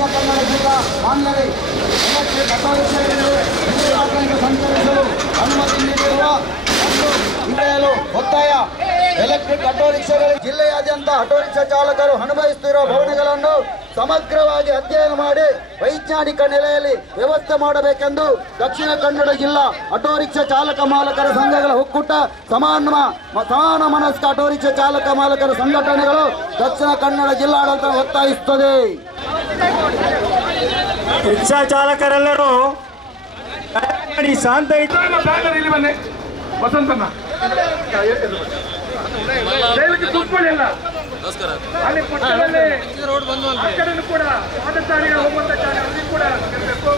ದಕ್ಷಿಣ ಕನ್ನಡ ಜಿಲ್ಲಾ ಮಾನ್ಯರೇ ಸಂಚರಿಸಲು ಅನುಮತಿ ನೀಡಿರುವ ಇಂಡಿಯಲು ಒತ್ತಾಯ. ಎಲೆಕ್ಟ್ರಿಕ್ ಆಟೋ ರಿಕ್ಷಾಗಳಿಗೆ ಜಿಲ್ಲೆಯಾದ್ಯಂತ ಆಟೋ ರಿಕ್ಷಾ ಚಾಲಕರು ಅನುಭವಿಸುತ್ತಿರುವ ಭವನಗಳನ್ನು ಸಮಗ್ರವಾಗಿ ಅಧ್ಯಯನ ಮಾಡಿ ವೈಜ್ಞಾನಿಕ ನೆಲೆಯಲ್ಲಿ ವ್ಯವಸ್ಥೆ ಮಾಡಬೇಕೆಂದು ದಕ್ಷಿಣ ಕನ್ನಡ ಜಿಲ್ಲಾ ಆಟೋ ರಿಕ್ಷಾ ಚಾಲಕ ಮಾಲಕರ ಸಂಘಗಳ ಒಕ್ಕೂಟ, ಸಮಾನ ಮನಸ್ಕ ಆಟೋ ರಿಕ್ಷಾ ಚಾಲಕ ಮಾಲಕರ ಸಂಘಟನೆಗಳು ದಕ್ಷಿಣ ಕನ್ನಡ ಜಿಲ್ಲಾಡಳಿತ ಒತ್ತಾಯಿಸುತ್ತದೆ. ರಿಕ್ಷಾ ಚಾಲಕರೆಲ್ಲರೂ ಶಾಂತ ಇಲ್ಲಿ ಬನ್ನಿ. ವಸಂತನ ದಯವಿಟ್ಟು ಕೂತ್ಕೊಳ್ಳಿಲ್ಲ. ಅಲ್ಲಿ ಪಕ್ಕದಲ್ಲಿ ಆ ಕಡೆನೂ ಕೂಡ ಪಾದಚಾರಿಗಳು ಹೋಗುವಂತ ಜಾಗ ಅಲ್ಲಿ ಕೂಡ ಇರಬೇಕು.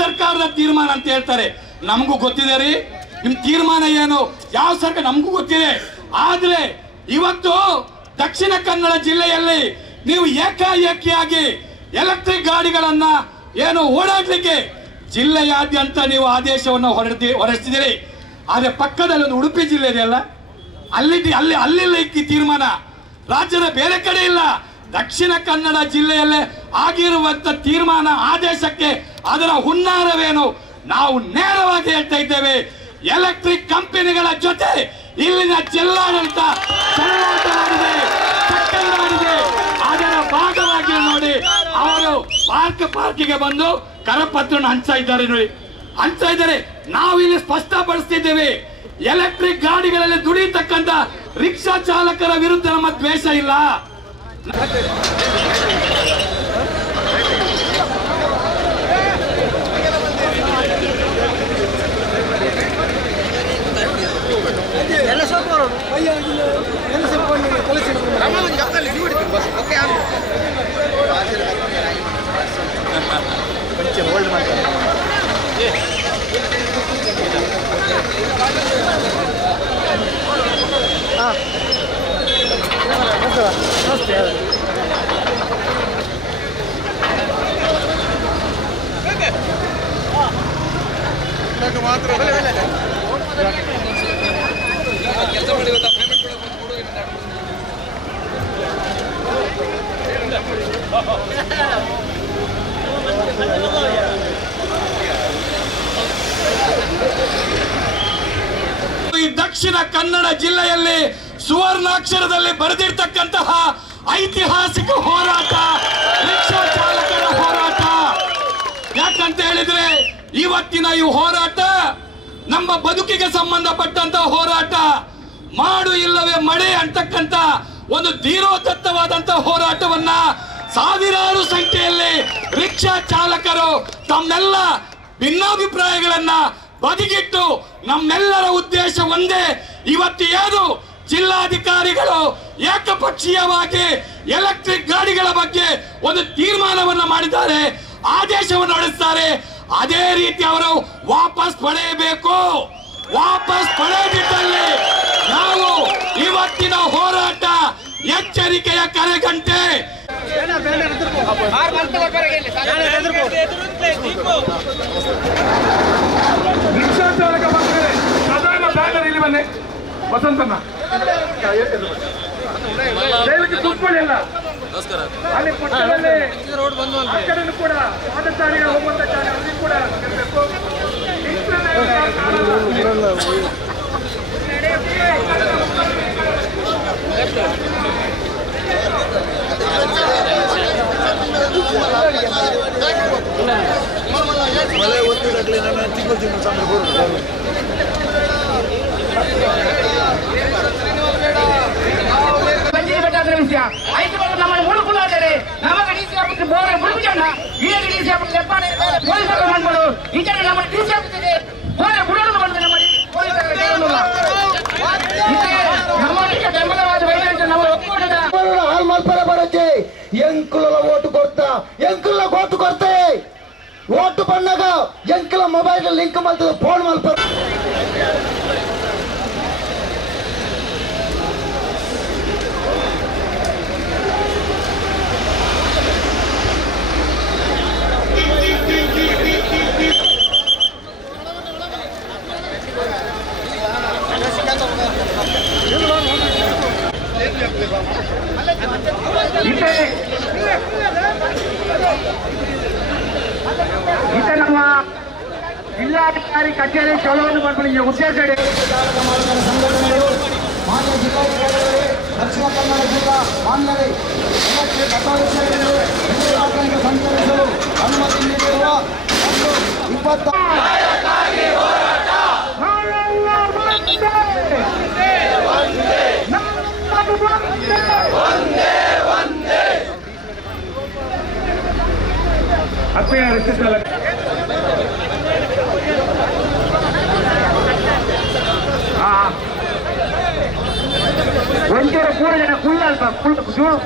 ಸರ್ಕಾರದ ತೀರ್ಮಾನ ಅಂತ ಹೇಳ್ತಾರೆ. ನಮಗೂ ಗೊತ್ತಿದೆ ರೀ ನಿಮ್ ತೀರ್ಮಾನ ಏನು, ಯಾವ ಸರ್ಕಾರ ನಮಗೂ ಗೊತ್ತಿದೆ. ಆದ್ರೆ ಇವತ್ತು ದಕ್ಷಿಣ ಕನ್ನಡ ಜಿಲ್ಲೆಯಲ್ಲಿ ನೀವು ಏಕಾಏಕಿಯಾಗಿ ಎಲೆಕ್ಟ್ರಿಕ್ ಗಾಡಿಗಳನ್ನ ಏನು ಓಡಾಡ್ಲಿಕ್ಕೆ ಜಿಲ್ಲೆಯಾದ್ಯಂತ ನೀವು ಆದೇಶವನ್ನು ಹೊರಡಿಸಿದಿರಿ. ಆದ್ರೆ ಪಕ್ಕದಲ್ಲಿ ಒಂದು ಉಡುಪಿ ಜಿಲ್ಲೆ ಇದೆಯಲ್ಲ, ಅಲ್ಲಿಲ್ಲ ಈ ತೀರ್ಮಾನ. ರಾಜ್ಯದ ಬೇರೆ ಕಡೆ ಇಲ್ಲ, ದಕ್ಷಿಣ ಕನ್ನಡ ಜಿಲ್ಲೆಯಲ್ಲೇ ಆಗಿರುವಂತ ತೀರ್ಮಾನ ಆದೇಶಕ್ಕೆ ಅದರ ಹುನ್ನಾರವೇನು? ನಾವು ನೇರವಾಗಿ ಹೇಳ್ತಾ ಇದ್ದೇವೆ, ಎಲೆಕ್ಟ್ರಿಕ್ ಕಂಪನಿಗಳ ಜೊತೆ ಇಲ್ಲಿನ ಜಿಲ್ಲಾಡಳಿತ ಚಲ್ಲಾಟ ಮಾಡಿದೆ. ಅದರ ಭಾಗವಾಗಿ ನೋಡಿ ಅವರು ಪಾರ್ಕಿಗೆ ಬಂದು ಕರಪತ್ರವನ್ನು ಹಂಚ್ತಾ ಇದ್ದಾರೆ. ನಾವು ಇಲ್ಲಿ ಸ್ಪಷ್ಟಪಡಿಸ್ತಿದ್ದೇವೆ, ಎಲೆಕ್ಟ್ರಿಕ್ ಗಾಡಿಗಳಲ್ಲಿ ದುಡಿಯತಕ್ಕಂತ ರಿಕ್ಷಾ ಚಾಲಕರ ವಿರುದ್ಧ ನಮ್ಮ ದ್ವೇಷ ಇಲ್ಲ. ಈ ದಕ್ಷಿಣ ಕನ್ನಡ ಜಿಲ್ಲೆಯಲ್ಲಿ ಸುವರ್ಣಾಕ್ಷರದಲ್ಲಿ ಬರೆದಿರ್ತಕ್ಕಂತಹ ಐತಿಹಾಸಿಕ ಹೋರಾಟ ರಿಕ್ಷಾ ಚಾಲಕರ ಹೋರಾಟ. ಯಾಕಂತ ಹೇಳಿದ್ರೆ ಇವತ್ತಿನ ಈ ಹೋರಾಟ ನಮ್ಮ ಬದುಕಿಗೆ ಸಂಬಂಧಪಟ್ಟಂತಹ ಹೋರಾಟ. ಮಾಡು ಇಲ್ಲವೇ ಮಳೆ ಅಂತಕ್ಕಂತ ಒಂದು ಧೀರೋದತ್ತವಾದಂತಹ ಹೋರಾಟವನ್ನ ಸಾವಿರಾರು ಸಂಖ್ಯೆಯಲ್ಲಿ ರಿಕ್ಷಾ ಚಾಲಕರು ತಮ್ಮೆಲ್ಲ ಭಿನ್ನಾಭಿಪ್ರಾಯಗಳನ್ನ ಬದಿಗಿಟ್ಟು ನಮ್ಮೆಲ್ಲರ ಉದ್ದೇಶ ಒಂದೇ. ಇವತ್ತು ಏನು ಜಿಲ್ಲಾಧಿಕಾರಿಗಳು ಏಕಪಕ್ಷೀಯವಾಗಿ ಎಲೆಕ್ಟ್ರಿಕ್ ಗಾಡಿಗಳ ಬಗ್ಗೆ ಒಂದು ತೀರ್ಮಾನವನ್ನು ಮಾಡಿದ್ದಾರೆ, ಆದೇಶವನ್ನು ಹೊರಡಿಸ್ತಾರೆ. ಅದೇ ರೀತಿ ಅವರು ವಾಪಸ್ ಪಡೆಯಬೇಕು. ವಾಪಸ್ ಪಡೆಯದಿದ್ದಲ್ಲಿ ನಾವು ಇವತ್ತಿನ ಹೋರಾಟ ಎಚ್ಚರಿಕೆಯ ಕರೆಗಂಟೆ. ರಿಕ್ಷಾ ಚಾಲಕ ಬಂದರೆ ಪ್ರಧಾನ ಬ್ಯಾನರ್ ಇಲ್ಲಿ ಬನ್ನಿ. ವಸಂತನ ದಯವಿಟ್ಟು ಕೂತ್ಕೊಳ್ಳಿಲ್ಲ. ಅಲ್ಲಿ ಪಕ್ಕದಲ್ಲಿ ಆ ಕಡೆನೂ ಕೂಡ ಪಾದಚಾರಿಗಳು ಹೋಗುವಂತ ಜಾಗ ಅಲ್ಲಿ ಕೂಡ ಇರಬೇಕು. ಮಳೆ ಒತ್ತಿರಲಿ ನನ್ನ ತಿಂಗಳು ಸಮಯ ವಿಷಯ ಐದು ನಮ್ಮನ್ನು ಮುಳುಕುಲಾದರೆ ನಮಗೆ ಡಿಸಿ ಆಫೀಸ್ ಬೋರೆ ಮುಳುಗುಜಣ್ಣ ಈಗ ಡಿಸಿ ಆಫೀಸ್ ಎಪ್ಪಾನೆ ಪೊಲೀಸರು ಮಾಡ್ಬೋದು ಈ ಜನ ನಮ್ಮ ಡಿಸಿ ಆಫೀಸ್ ಬೋರೆ ಬುಡೋದು ಮಾಡ್ತಾರೆ ನಮ್ಮ ಪೊಲೀಸರು ಕೇಳೋದಿಲ್ಲ. ನಮ್ಮಕ್ಕೆ ಬೆಂಬಲವಾದ ವೈದ್ಯ ನಮ್ಮ ಒಕ್ಕೂಟದ ಹಾಲ್ ಮಲ್ಪರೆ ಬರಕ್ಕೆ ಎಂಕುಲ ಓಟು ಕೊಡ್ತಾ ಎಂಕುಲ ಓಟು ಕೊಡ್ತೆ ಓಟು ಬಂದಾಗ ಎಂಕುಲ ಮೊಬೈಲ್ ಲಿಂಕ್ ಮಾಡ್ತದೆ ಫೋನ್ ಮಲ್ಪರೆ ಜಿಲ್ಲಾಧಿಕಾರಿ ಕಚೇರಿ ಚಲೋವನ್ನು ಮಾಡ್ಕೊಳ್ಳಿ ಉದ್ದೇಶ ಸಂಘಟನೆಗಳು ಮಾನ್ಯ ಜಿಲ್ಲಾಧಿಕಾರಿಗಳೇ, ದಕ್ಷಿಣ ಕನ್ನಡ ಜಿಲ್ಲಾ ಮಾನ್ಯರೇ, ಎಲೆಕ್ಟ್ರಿಕ್ ಆಟೋ ರಿಕ್ಷಾಗಳು ಸಂಚರಿಸಲು ಅನುಮತಿ ನೀಡಿರುವ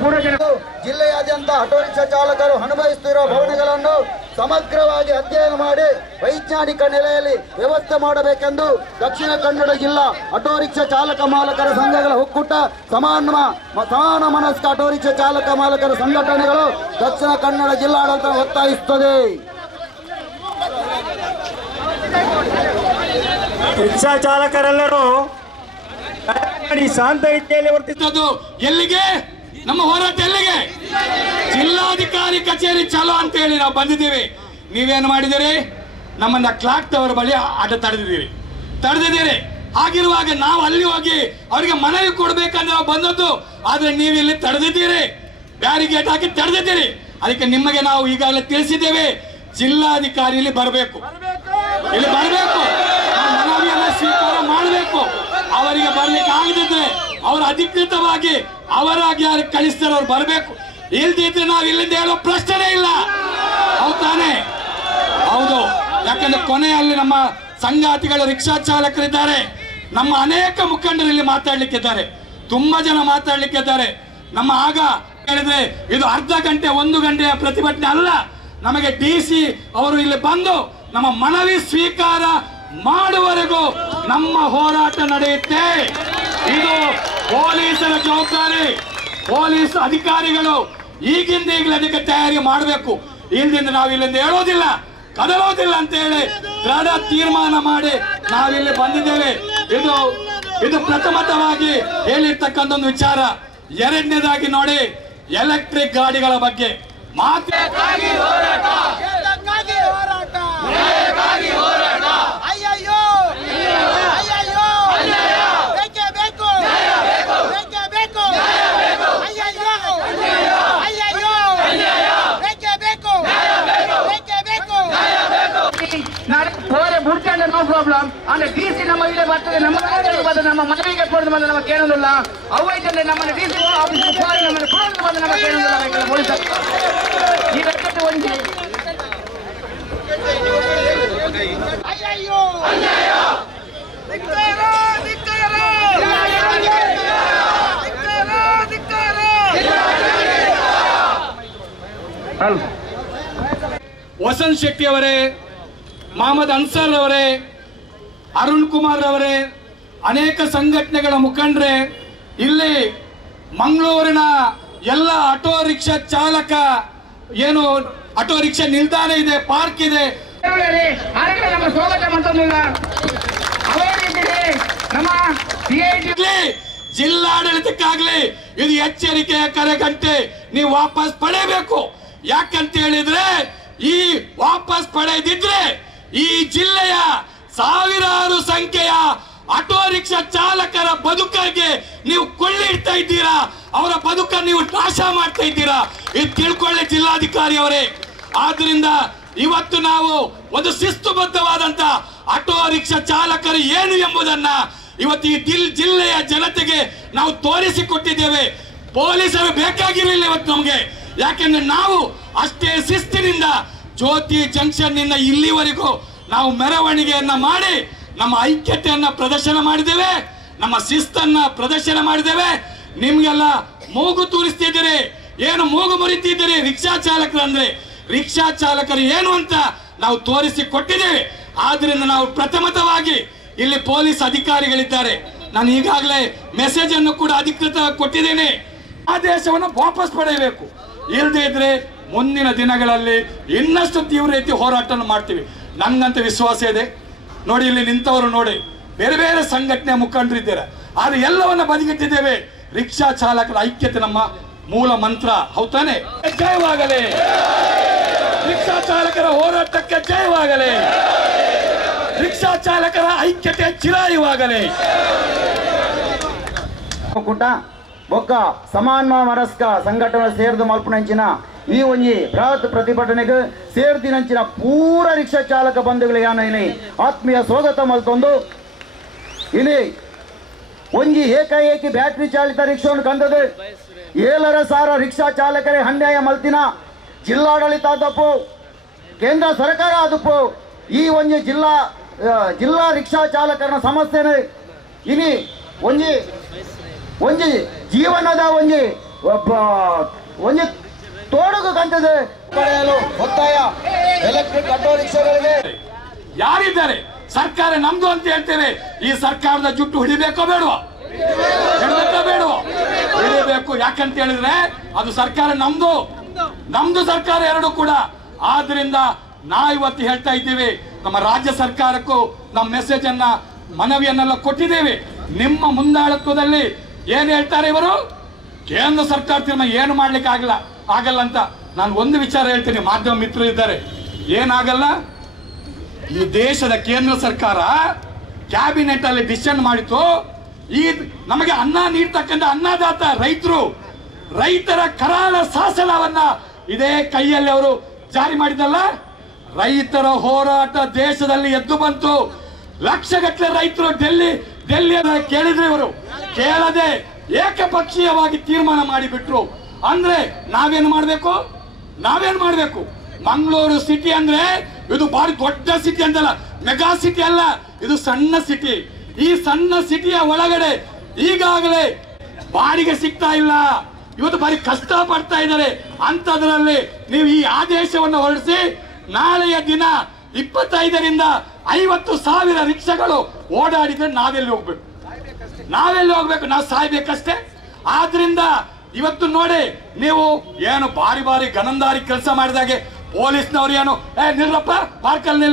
20 ಜಿಲ್ಲೆಯಾದ್ಯಂತ ಆಟೋ ರಿಕ್ಷಾ ಚಾಲಕರು ಅನುಭವಿಸುತ್ತಿರುವ ಭವನಗಳನ್ನು ಸಮಗ್ರವಾಗಿ ಅಧ್ಯಯನ ಮಾಡಿ ವೈಜ್ಞಾನಿಕ ನೆಲೆಯಲ್ಲಿ ವ್ಯವಸ್ಥೆ ಮಾಡಬೇಕೆಂದು ದಕ್ಷಿಣ ಕನ್ನಡ ಜಿಲ್ಲಾ ಆಟೋ ರಿಕ್ಷಾ ಚಾಲಕ ಮಾಲಕರ ಸಂಘಗಳ ಒಕ್ಕೂಟ, ಸಮಾನ ಮನಸ್ಕ ಆಟೋ ರಿಕ್ಷಾ ಚಾಲಕ ಮಾಲಕರ ಸಂಘಟನೆಗಳು ದಕ್ಷಿಣ ಕನ್ನಡ ಜಿಲ್ಲಾಡಳಿತ ಒತ್ತಾಯಿಸುತ್ತದೆ. ರಿಕ್ಷಾ ಚಾಲಕರೆಲ್ಲರೂ ಶಾಂತ ರೀತಿಯಲ್ಲಿ ವರ್ತಿಸುವುದು. ಎಲ್ಲಿಗೆ ನಮ್ಮ ಹೋರಾಟ ಎಲ್ಲಿಗೆ? ಜಿಲ್ಲಾಧಿಕಾರಿ ಕಚೇರಿ ಚಲೋ ಅಂತ ಹೇಳಿ ನಾವು ಬಂದಿದ್ದೀವಿ. ನೀವೇನು ಮಾಡಿದಿರಿ? ನಮ್ಮನ್ನ ಕ್ಲಾಕ್ ಟವರ್ ಬಳಿ ಅಡ್ಡ ತಡೆದಿದ್ದೀರಿ. ಹಾಗಿರುವಾಗ ನಾವು ಅಲ್ಲಿ ಹೋಗಿ ಅವರಿಗೆ ಮನವಿ ಕೊಡ್ಬೇಕಂದ್ರೆ ನಾವು ಬಂದದ್ದು. ಆದ್ರೆ ನೀವು ಇಲ್ಲಿ ತಡೆದಿದ್ದೀರಿ, ಬ್ಯಾರಿಗೇಟ್ ಹಾಕಿ ತಡೆದಿದ್ದೀರಿ. ಅದಕ್ಕೆ ನಿಮಗೆ ನಾವು ಈಗಾಗಲೇ ತಿಳಿಸಿದ್ದೇವೆ, ಜಿಲ್ಲಾಧಿಕಾರಿ ಇಲ್ಲಿ ಬರಬೇಕು, ಮನವಿಯನ್ನ ಸ್ವೀಕಾರ ಮಾಡಬೇಕು. ಅವರಿಗೆ ಬರ್ಲಿಕ್ಕೆ ಆಗದಿದ್ರೆ ಅವರು ಅಧಿಕೃತವಾಗಿ ಅವರಾಗಿ ಯಾರು ಕಳಿಸ್ತಾರೆ ಅವ್ರು ಬರಬೇಕು. ಇಲ್ದಿದ್ರೆ ನಾವು ಇಲ್ಲಿಂದ ಹೇಳೋ ಪ್ರಶ್ನೆ ಇಲ್ಲ. ಹೌದು ತಾನೆ? ಹೌದು. ಯಾಕಂದ್ರೆ ಕೊನೆಯಲ್ಲಿ ನಮ್ಮ ಸಂಗಾತಿಗಳು ರಿಕ್ಷಾ ಚಾಲಕರಿದ್ದಾರೆ, ನಮ್ಮ ಅನೇಕ ಮುಖಂಡರು ಇಲ್ಲಿ ಮಾತಾಡ್ಲಿಕ್ಕಿದ್ದಾರೆ, ತುಂಬಾ ಜನ ಮಾತಾಡ್ಲಿಕ್ಕಿದ್ದಾರೆ. ನಮ್ಮ ಆಗ ಹೇಳಿದ್ರೆ ಇದು ಅರ್ಧ ಗಂಟೆ 1 ಗಂಟೆಯ ಪ್ರತಿಭಟನೆ ಅಲ್ಲ. ನಮಗೆ DC ಅವರು ಇಲ್ಲಿ ಬಂದು ನಮ್ಮ ಮನವಿ ಸ್ವೀಕಾರ ಮಾಡುವವರೆಗೂ ನಮ್ಮ ಹೋರಾಟ ನಡೆಯುತ್ತೆ. ಇದು ಪೊಲೀಸರ ಜವಾಬ್ದಾರಿ. ಪೊಲೀಸ್ ಅಧಿಕಾರಿಗಳು ಈಗಲೇ ಅದಕ್ಕೆ ತಯಾರಿ ಮಾಡಬೇಕು. ಇಲ್ಲಿಂದ ನಾವು ಇಲ್ಲಿಂದ ಹೇಳೋದಿಲ್ಲ, ಕದಲೋದಿಲ್ಲ ಅಂತ ಹೇಳಿ ದೃಢ ತೀರ್ಮಾನ ಮಾಡಿ ನಾವಿಲ್ಲಿ ಬಂದಿದ್ದೇವೆ. ಇದು ಪ್ರಥಮತವಾಗಿ ಹೇಳಿರ್ತಕ್ಕಂಥ ಒಂದು ವಿಚಾರ. ಎರಡನೇದಾಗಿ ನೋಡಿ, ಎಲೆಕ್ಟ್ರಿಕ್ ಗಾಡಿಗಳ ಬಗ್ಗೆ ನೋ ಪ್ರಾಬ್ಲಮ್. ಅಂದ್ರೆ DC ನಮ್ಮ ಇಲ್ಲಿ ಬರ್ತದೆ, ನಮ್ಮ ಮನವಿಗೆ ಕೊಡೋದು ಬಂದು ನಮಗೆ ಕೇಳೋದಿಲ್ಲ. ಅವೈತಂದ್ರೆ ನಮ್ಮನ್ನು DC ಆಫೀಸ್ಗೆ ನಮ್ಮನ್ನು ಕೊಡೋದು ಬಂದು ನಮಗೆ ಕೇಳೋದಿಲ್ಲ. ಪೊಲೀಸರು ಈ ವ್ಯಕ್ತಿ ಒಂದು ವಸಂತ್ ಶೆಟ್ಟಿ ಅವರೇ, ಮಹಮ್ಮದ್ ಅನ್ಸರ್ ಅವರೇ, ಅರುಣ್ ಕುಮಾರ್ ಅವರೇ, ಅನೇಕ ಸಂಘಟನೆಗಳ ಮುಖಂಡರೇ, ಇಲ್ಲಿ ಮಂಗಳೂರಿನ ಎಲ್ಲ ಆಟೋ ರಿಕ್ಷಾ ಚಾಲಕ ಏನು ಆಟೋ ರಿಕ್ಷಾ ನಿಲ್ದಾಣ ಇದೆ, ಪಾರ್ಕ್ ಇದೆ, ನಮ್ಮ ಸ್ವಾಗತ ಮಂತಂದಿಲ್ಲ. ನಮ್ಮ ಜಿಲ್ಲಾಡಳಿತಕ್ಕಾಗ್ಲಿ ಇದು ಎಚ್ಚರಿಕೆಯ ಕರೆಗಂಟೆ. ನೀವು ವಾಪಸ್ ಪಡೆಯಬೇಕು. ಯಾಕಂತ ಹೇಳಿದ್ರೆ ಈ ವಾಪಸ್ ಪಡೆದಿದ್ರೆ ಈ ಜಿಲ್ಲೆಯ ಸಾವಿರಾರು ಸಂಖ್ಯೆಯ ಆಟೋ ರಿಕ್ಷಾ ಚಾಲಕರ ಬದುಕಿಗೆ ನೀವು ಕೊಳ್ಳಿಡ್ತಾ ಇದ್ದೀರಾ, ಅವರ ಬದುಕನ್ನು ನೀವು ನಾಶ ಮಾಡ್ತಾ ಇದ್ದೀರಾ. ಇದು ತಿಳ್ಕೊಳ್ಳಿ ಜಿಲ್ಲಾಧಿಕಾರಿ ಅವರೇ. ಆದ್ರಿಂದ ಇವತ್ತು ನಾವು ಒಂದು ಶಿಸ್ತುಬದ್ಧವಾದಂತ ಆಟೋ ರಿಕ್ಷಾ ಚಾಲಕರು ಏನು ಎಂಬುದನ್ನ ಇವತ್ತು ಈ ಜಿಲ್ಲೆಯ ಜನತೆಗೆ ನಾವು ತೋರಿಸಿಕೊಟ್ಟಿದ್ದೇವೆ. ಪೊಲೀಸರು ಬೇಕಾಗಿರಲಿಲ್ಲ ಇವತ್ತು ನಮಗೆ. ಯಾಕೆಂದ್ರೆ ನಾವು ಅಷ್ಟೇ ಶಿಸ್ತಿನಿಂದ ಜ್ಯೋತಿ ಜಂಕ್ಷನ್ ನಿಂದ ಇಲ್ಲಿವರೆಗೂ ನಾವು ಮೆರವಣಿಗೆಯನ್ನ ಮಾಡಿ ನಮ್ಮ ಐಕ್ಯತೆಯನ್ನ ಪ್ರದರ್ಶನ ಮಾಡಿದ್ದೇವೆ, ನಮ್ಮ ಶಿಸ್ತನ್ನ ಪ್ರದರ್ಶನ ಮಾಡಿದ್ದೇವೆ. ನಿಮ್ಗೆಲ್ಲ ಮೂಗು ತೂರಿಸ್ತಿದ್ದೀರಿ, ಏನು ಮೂಗು ಮುರಿತಿದ್ದೀರಿ ರಿಕ್ಷಾ ಚಾಲಕರು ಅಂದ್ರೆ. ರಿಕ್ಷಾ ಚಾಲಕರು ಏನು ಅಂತ ನಾವು ತೋರಿಸಿ ಕೊಟ್ಟಿದ್ದೇವೆ. ಆದ್ರಿಂದ ನಾವು ಪ್ರಥಮತವಾಗಿ ಇಲ್ಲಿ ಪೊಲೀಸ್ ಅಧಿಕಾರಿಗಳಿದ್ದಾರೆ, ನಾನು ಈಗಾಗಲೇ ಮೆಸೇಜ್ ಅನ್ನು ಕೂಡ ಅಧಿಕೃತ ಕೊಟ್ಟಿದ್ದೇನೆ. ಆದೇಶವನ್ನು ವಾಪಸ್ ಪಡೆಯಬೇಕು. ಇಲ್ಲದೇ ಇದ್ರೆ ಮುಂದಿನ ದಿನಗಳಲ್ಲಿ ಇನ್ನಷ್ಟು ತೀವ್ರ ರೀತಿ ಹೋರಾಟ ಮಾಡ್ತೀವಿ. ನನ್ಗಂತ ವಿಶ್ವಾಸ ಇದೆ. ನೋಡಿ, ಇಲ್ಲಿ ನಿಂತವರು ನೋಡಿ, ಬೇರೆ ಬೇರೆ ಸಂಘಟನೆ ಮುಖಂಡರಿದ್ದಾರೆ, ಆದ್ರೆ ಎಲ್ಲವನ್ನ ಬದಿಗಿಟ್ಟಿದ್ದೇವೆ. ರಿಕ್ಷಾ ಚಾಲಕರ ಐಕ್ಯತೆ ನಮ್ಮ ಮೂಲ ಮಂತ್ರ. ಹೌದಾನೆ? ಜಯವಾಗಲಿ ರಿಕ್ಷಾ ಚಾಲಕರ ಹೋರಾಟಕ್ಕೆ, ಜಯವಾಗಲಿ. ಚಾಲಕರ ಐಕ್ಯತೆ ಚಿರಾಯುವಾಗಲಿ. ಕುಟ ಬೊಕ್ಕ ಸಮಾನ ಮನಸ್ಕ ಸಂಘಟನೆ ಸೇರಿದ ಮಲ್ಪನಂಚಿನ ಈ ಒಂಜಿ ಬೃಹತ್ ಪ್ರತಿಭಟನೆಗೆ ಸೇರ್ದಿನಂಚಿನ ಪೂರ ರಿಕ್ಷಾ ಚಾಲಕ ಬಂಧುಗಳಿಗೆ ಇಲ್ಲಿ ಆತ್ಮೀಯ ಸ್ವಾಗತ ಮಲ್ತೊಂದು ಇಲ್ಲಿ ಒಂಜಿ ಏಕಾಏಕಿ ಬ್ಯಾಟ್ರಿ ಚಾಲಿತ ರಿಕ್ಷಾವನ್ನು ಕಂದದು 7,000 ರಿಕ್ಷಾ ಚಾಲಕರೇ ಅನ್ಯಾಯ ಮಲ್ತಿನ ಜಿಲ್ಲಾಡಳಿತ ಆದಪ್ಪು ಕೇಂದ್ರ ಸರ್ಕಾರ ಆದಪ್ಪು ಈ ಒಂಜಿ ಜಿಲ್ಲಾ ರಿಕ್ಷಾ ಚಾಲಕರ ಸಮಸ್ಯೆನೆ ಇಲ್ಲಿ ಒಂಜಿ ಜೀವನದ ಒಂಜಿ ತೋಡುಗು ಕಂತದೆ ಪಡೆಯಲು ಒತ್ತಾಯ ಎಲೆಕ್ಟ್ರಿಕ್ ಆಟೋ ರಿಕ್ಷಾಗಳಿಗೆ ಯಾರಿದ್ದಾರೆ ಸರ್ಕಾರ ನಮ್ದು ಅಂತ ಹೇಳ್ತೇವೆ. ಈ ಸರ್ಕಾರದ ಜುಟ್ಟು ಹಿಡಿಬೇಕೋ ಬೇಡವೋ? ಹಿಡಿಬೇಕು. ಯಾಕಂತ ಹೇಳಿದ್ರೆ ಅದು ಸರ್ಕಾರ ನಮ್ದು ಸರ್ಕಾರ ಎರಡು ಕೂಡ. ಆದ್ರಿಂದ ಇವತ್ತು ಹೇಳ್ತಾ ಇದ್ದೀವಿ, ನಮ್ಮ ರಾಜ್ಯ ಸರ್ಕಾರಕ್ಕೂ ನಮ್ಮ ಮೆಸೇಜ್ ಅನ್ನ ಮನವಿಯನ್ನೆಲ್ಲ ಕೊಟ್ಟಿದ್ದೇವೆ. ನಿಮ್ಮ ಮುಂದಾಳತ್ವದಲ್ಲಿ ಏನ್ ಹೇಳ್ತಾರೆ ಇವರು, ಕೇಂದ್ರ ಸರ್ಕಾರ ತೀರ್ಮಾನ ಏನು ಮಾಡ್ಲಿಕ್ಕೆ ಆಗಲ್ಲ ಅಂತ. ನಾನು ಒಂದು ವಿಚಾರ ಹೇಳ್ತೀನಿ, ಮಾಧ್ಯಮ ಮಿತ್ರರು ಇದ್ದಾರೆ, ಏನಾಗಲ್ಲ, ಈ ದೇಶದ ಕೇಂದ್ರ ಸರ್ಕಾರ ಕ್ಯಾಬಿನೆಟ್ ಅಲ್ಲಿ ಡಿಸಿಷನ್ ಮಾಡಿತು, ಈ ನಮಗೆ ಅನ್ನ ನೀಡ್ತಕ್ಕಂಥ ಅನ್ನದಾತ ರೈತರ ಕರಾಳ ಶಾಸನವನ್ನ ಇದೇ ಕೈಯಲ್ಲಿ ಅವರು ಜಾರಿ ಮಾಡಿದಲ್ಲ. ರೈತರ ಹೋರಾಟ ದೇಶದಲ್ಲಿ ಎದ್ದು ಬಂತು. ಲಕ್ಷಗಟ್ಟಲೆ ರೈತರು ಡೆಲ್ಲಿ ಕೇಳಿದ್ರು, ಇವರು ಕೇಳದೆ ಏಕಪಕ್ಷೀಯವಾಗಿ ತೀರ್ಮಾನ ಮಾಡಿಬಿಟ್ರು. ಅಂದ್ರೆ ನಾವೇನು ಮಾಡಬೇಕು? ಮಂಗಳೂರು ಸಿಟಿ ಅಂದ್ರೆ ಇದು ಭಾರಿ ದೊಡ್ಡ ಸಿಟಿ ಅಂತಲ್ಲ, ಮೆಗಾ ಸಿಟಿ ಅಲ್ಲ, ಇದು ಸಣ್ಣ ಸಿಟಿ. ಈ ಸಣ್ಣ ಸಿಟಿಯ ಒಳಗಡೆ ಈಗಾಗಲೇ ಬಾಡಿಗೆ ಸಿಗ್ತಾ ಇಲ್ಲ, ಇವತ್ತು ಭಾರಿ ಕಷ್ಟ ಪಡ್ತಾ ಇದ್ದಾರೆ. ಅಂತದ್ರಲ್ಲಿ ನೀವು ಈ ಆದೇಶವನ್ನು ಹೊರಡಿಸಿ ನಾಳೆಯ ದಿನ 25ರಿಂದ 50,000 ರಿಕ್ಷಾಗಳು ಓಡಾಡಿದ್ರೆ ನಾವೆಲ್ಲಿ ಹೋಗ್ಬೇಕು? ನಾವು ಸಾಯ್ಬೇಕಷ್ಟೇ. ಆದ್ರಿಂದ ಇವತ್ತು ನೋಡಿ, ನೀವು ಏನು ಬಾರಿ ಗನಂದಾರಿ ಕೆಲಸ ಮಾಡಿದಾಗೆ ಪೊಲೀಸ್ನವ್ರು ಏನು ನಿಲ್ಲಪ್ಪ ಪಾರ್ಕಲ್ಲಿ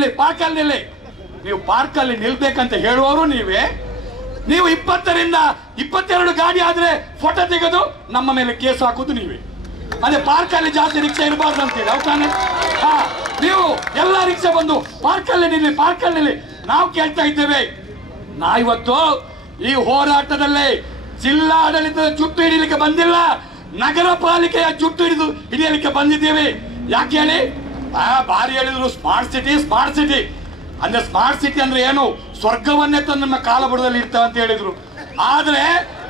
ನಿಲ್ಲಿ, ನೀವು ಪಾರ್ಕಲ್ಲಿ ನಿಲ್ಬೇಕಂತ ಹೇಳುವವರು ನೀವೇ. ನೀವು 20ರಿಂದ 22 ಗಾಡಿ ಆದ್ರೆ ಫೋಟೋ ತೆಗೆದು ನಮ್ಮ ಮೇಲೆ ಕೇಸ್ ಹಾಕುದು ನೀವೇ. ಅದೇ ಪಾರ್ಕಲ್ಲಿ ಜಾಸ್ತಿ ರಿಕ್ಷಾ ಇರಬಾರ್ದು ಅಂತೀರಿ, ಹೌದಾನೆ? ನೀವು ಎಲ್ಲ ರಿಕ್ಷಾ ಬಂದು ಪಾರ್ಕಲ್ಲಿ ನಿಲ್ಲಿ. ನಾವು ಕೇಳ್ತಾ ಇದ್ದೇವೆ, ನಾವಿವತ್ತು ಈ ಹೋರಾಟದಲ್ಲಿ ಜಿಲ್ಲಾಡಳಿತದ ಜುಟ್ಟು ಹಿಡಿಯಲಿಕ್ಕೆ ಬಂದಿಲ್ಲ, ನಗರ ಪಾಲಿಕೆಯ ಜುಟ್ಟು ಹಿಡಿಯಲಿಕ್ಕೆ ಬಂದಿದ್ದೇವೆ. ಯಾಕೆ ಹೇಳಿ? ಬಾರಿ ಹೇಳಿದ್ರು ಸ್ಮಾರ್ಟ್ ಸಿಟಿ ಅಂದ್ರೆ ಸ್ಮಾರ್ಟ್ ಸಿಟಿ ಅಂದ್ರೆ ಏನು, ಸ್ವರ್ಗವನ್ನೇ ತಂದು ನಮ್ಮ ಕಾಲಬುಡದಲ್ಲಿ ಇರ್ತಾವ ಅಂತ ಹೇಳಿದ್ರು. ಆದ್ರೆ